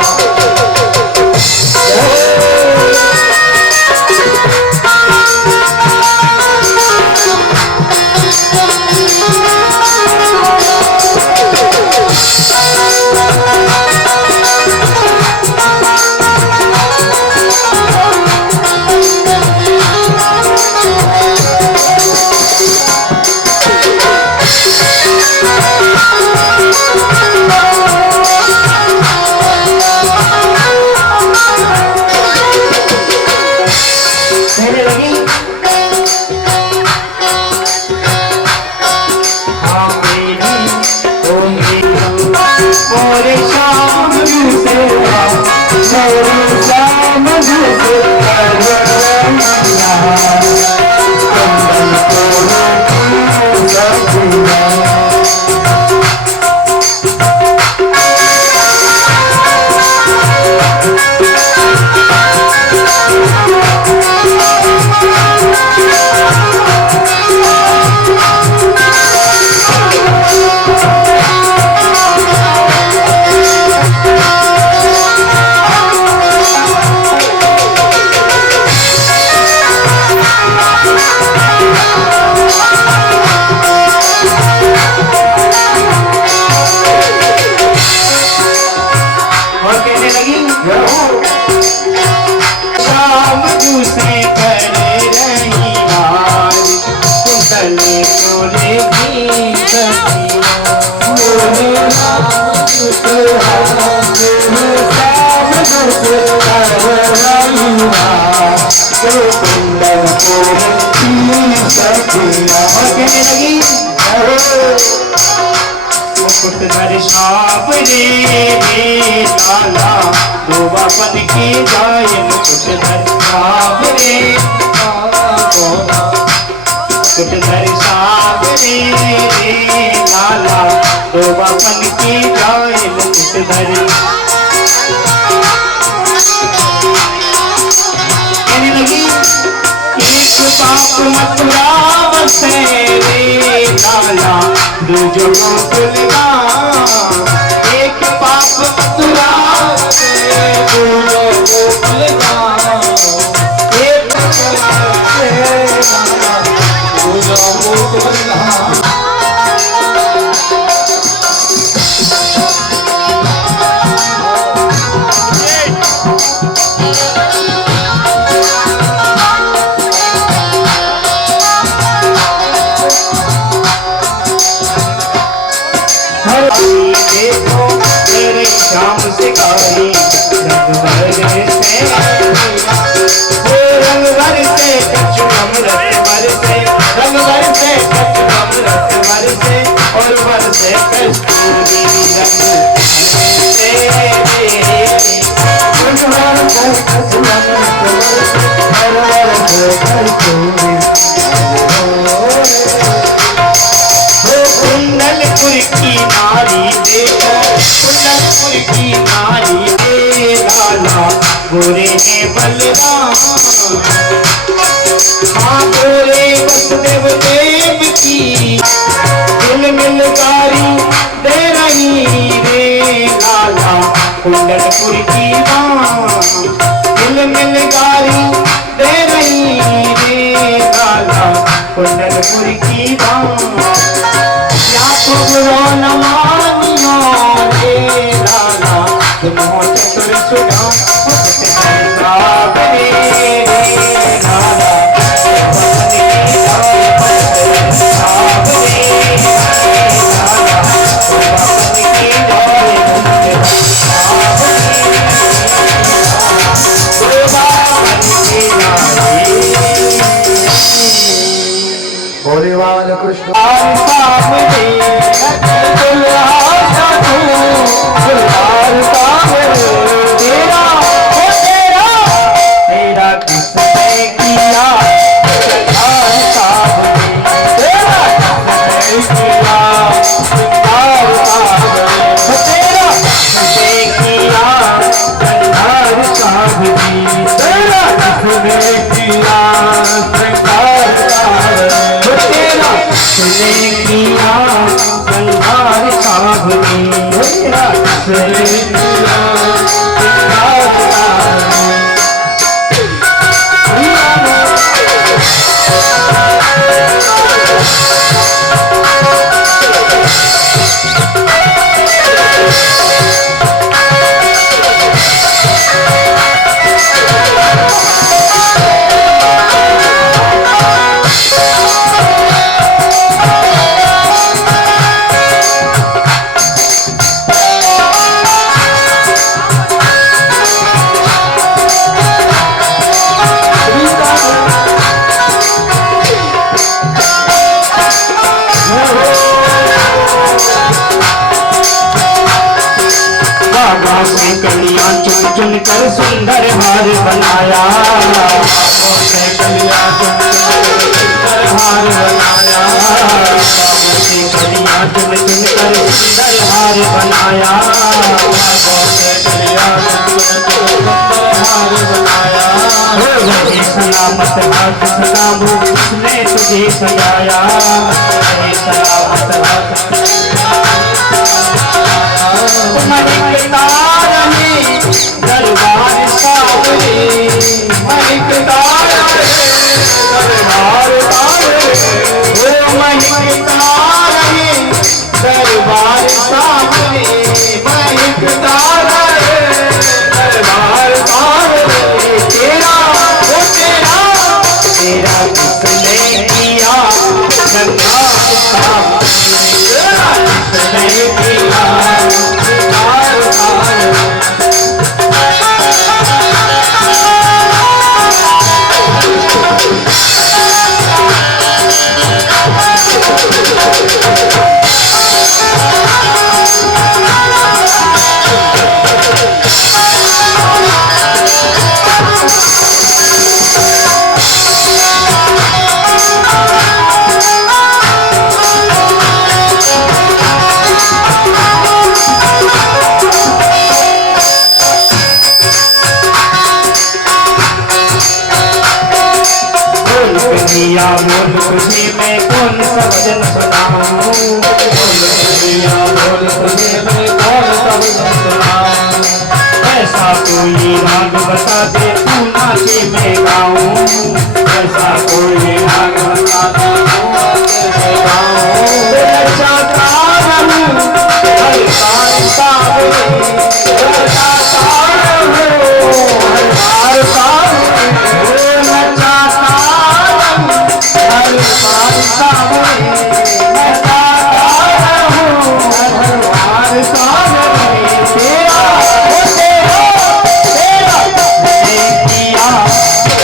मेरे शाम जूसे, मेरे शाम जूसे कर रही राज, कुंडल पूरे की सखिया। मुकुटधर साप रे बेताला, डोबापन की जाए मुकुटधर साप रे, मुकुटधर साप रे लाला, डोबापन की जाए मथुरा बसे रे लाला दूजो गोकुल गाँव। एक पाप मथुरा बसे दूजो गोकुल गाँव। एक बसे लाला दूजो गोकुल गाँव। देखो मेरे श्याम शिकारी रंग भर से कछु अमृत बरसे, रंग भर से कछु अमृत बरसे और बरसे कस्तूरी रंग से। कुंडलपुर की नारी देखो, कुंडलपुर की नारी दे लाला गोरे ने बलराम। हाँ गोरे वसुदेव देव की दिल मिल गारी दे रही रे लाला कुंडलपुर की माँ। दिल मिल गारी दे रही रे लाला कुंडलपुर की माँ। गुरो न मानियो रे लाला तुम हो चतुर सुना रे लाला भोलेवाल कृष्ण चुन कर सुंदर हार बनाया, कलिया चुन कर हार बनाया, कलिया चुन कर सुंदर हार बनाया, कलिया चुन कर हार बनाया। सलामत हाथ सलाम उसने तुझे सजाया, सलामत हाथ दरबार सामने मलिक तारा दरबार सामने, ओ मलिक तारा दरबार सामने, मलिक तारा दरबार सामने। तेरा वो तेरा तेरा किसने किया दरबार सामने, तेरा किसने किया दरबार बोल खुशी में कौन सा भजन सुनाऊं, बोल खुशियाँ बोल खुशी में कौन सा भजन सुनाऊं। ऐसा कोई राग बता दे तू नाचे में गाऊं, ऐसा कोई राग बता दे तू नाचे में गाऊं। चाहता हूँ हर बार सावरे, चाहता हूँ हर बार सावरे, मैं चाहता हूँ हर बार सावरे, मैं चाहता हूँ हर बार सावरे। तेरा किया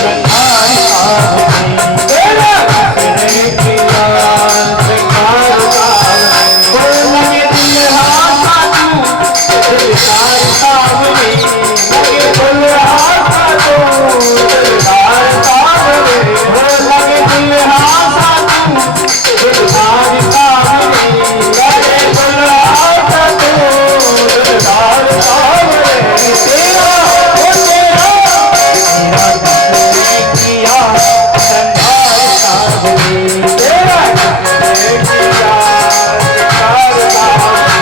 रंगार तेरा किया रंगार लगे दिल हाथा तू दिलदार सावरे, लगे दिल हाथा तू दिलदार सावरे, लगे दिल हाथा तू दिलदार सावरे, लगे दिल हाथा तू दिलदार सावरे। तेरा किया रंगार सावरे, तेरा किया रंगार सावरे।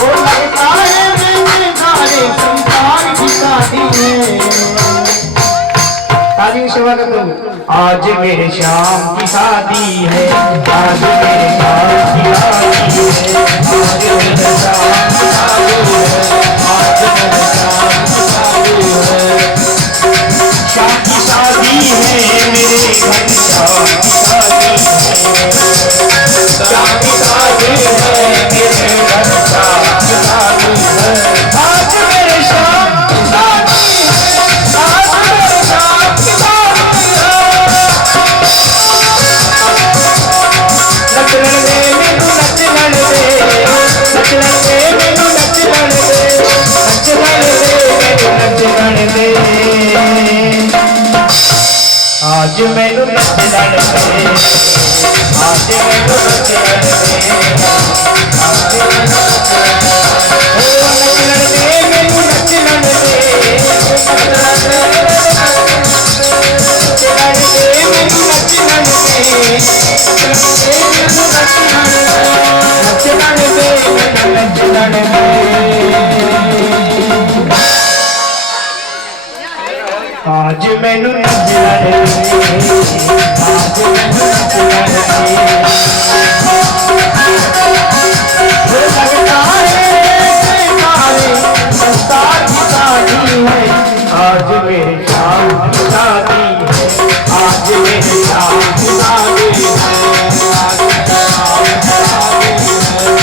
वो लगता है मेरे सारे संसार की शादी है। ताली सेवा कर दो। आज मेरे श्याम की शादी है, आज मेरे श्याम की शादी है, आज मेरे श्याम की शादी है, आज मेरे श्याम की शादी है। श्याम की शादी है मेरे घर, श्याम की शादी है, श्याम की शादी है मेरे घर, श्याम की शादी है। आज मेरे श्याम की शादी है, आज मेरे श्याम की शादी है। नचलन दे मैनू नचलन दे, नचलन दे मैनू नचलन दे, नचलन दे मैनू नचलन दे। आज मैनू नचलन दे, आज मैनू नचलन दे, आज मैनू नचलन दे, मैनू नचलन दे, नचलन दे मैनू नचलन दे, आज मैनू नचलन दे, आज मैनू नचलन दे। लगता है सारे संसार की शादी है, आज मेरे श्याम की शादी है, आज मेरे श्याम की शादी है, आज मेरे श्याम की शादी है।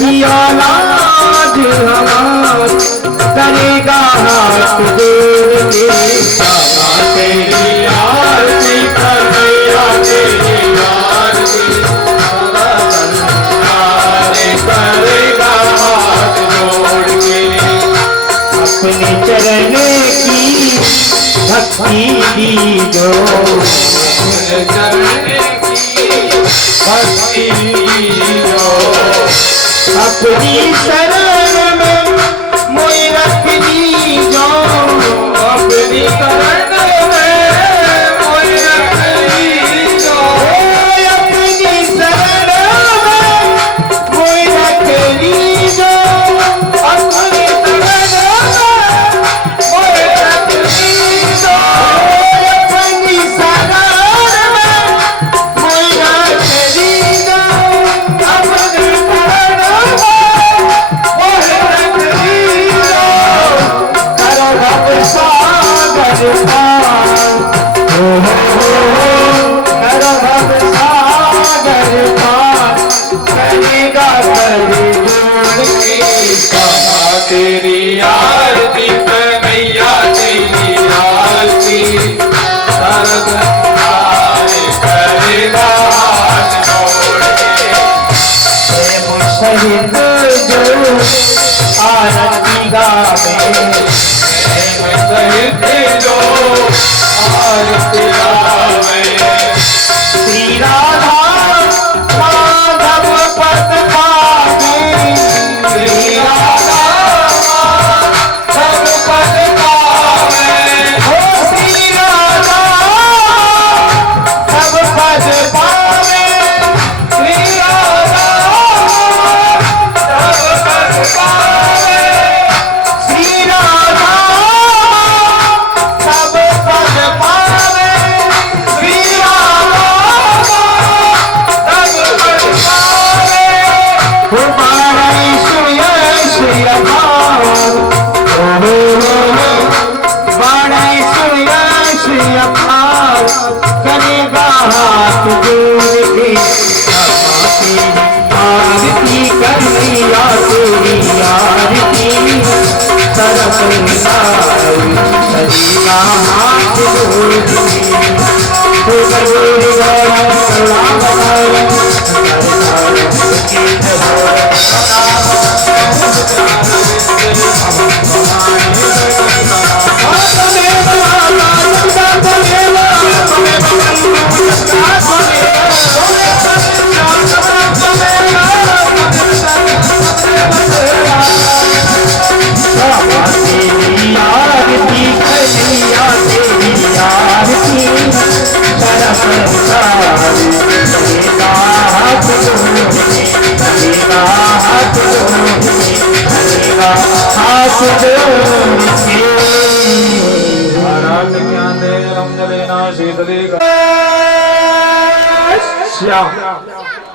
रखिया लाज हमार करेगा हाथ जोड़ के बाबा तेरी आरती कन्हैया तेरी आरती सारा संसार करेगा हाथ जोड़ के अपने चरण की भक्ति दीजो चरण की भक्ति दीजो अपनी शरण में मोई रख दीजो अपनी शरण में मोई रख दीजो अपनी शरण में मोई रख दीजो अपनी शरण तेरी आरती कन्हैया तेरी आरती सरद करेगा हाथ जोड़ के शहीद जो आरती गावे शहीद जो आरती गावे श्री राधा माधव पद पावे श्री राधा करेगा हाथ जोड़ के आरती कन्हैया तेरी आरती सरस करेगा हाथ जोड़ के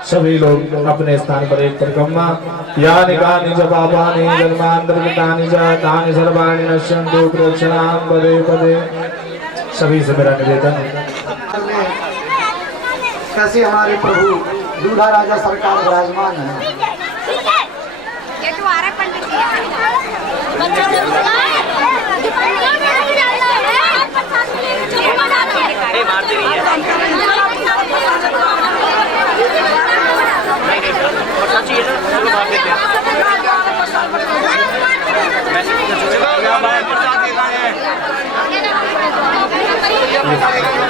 सभी लोग अपने स्थान पर एक परिक्रमा यानि गानि च पापानि जन्मांतरकृतानि च तानि सर्वाणि नश्यन्तु प्रोक्षणां पदे पदे। सभी से मेरा निवेदन है कैसे हमारे प्रभु दूल्हा राजा सरकार विराजमान है। मैसेज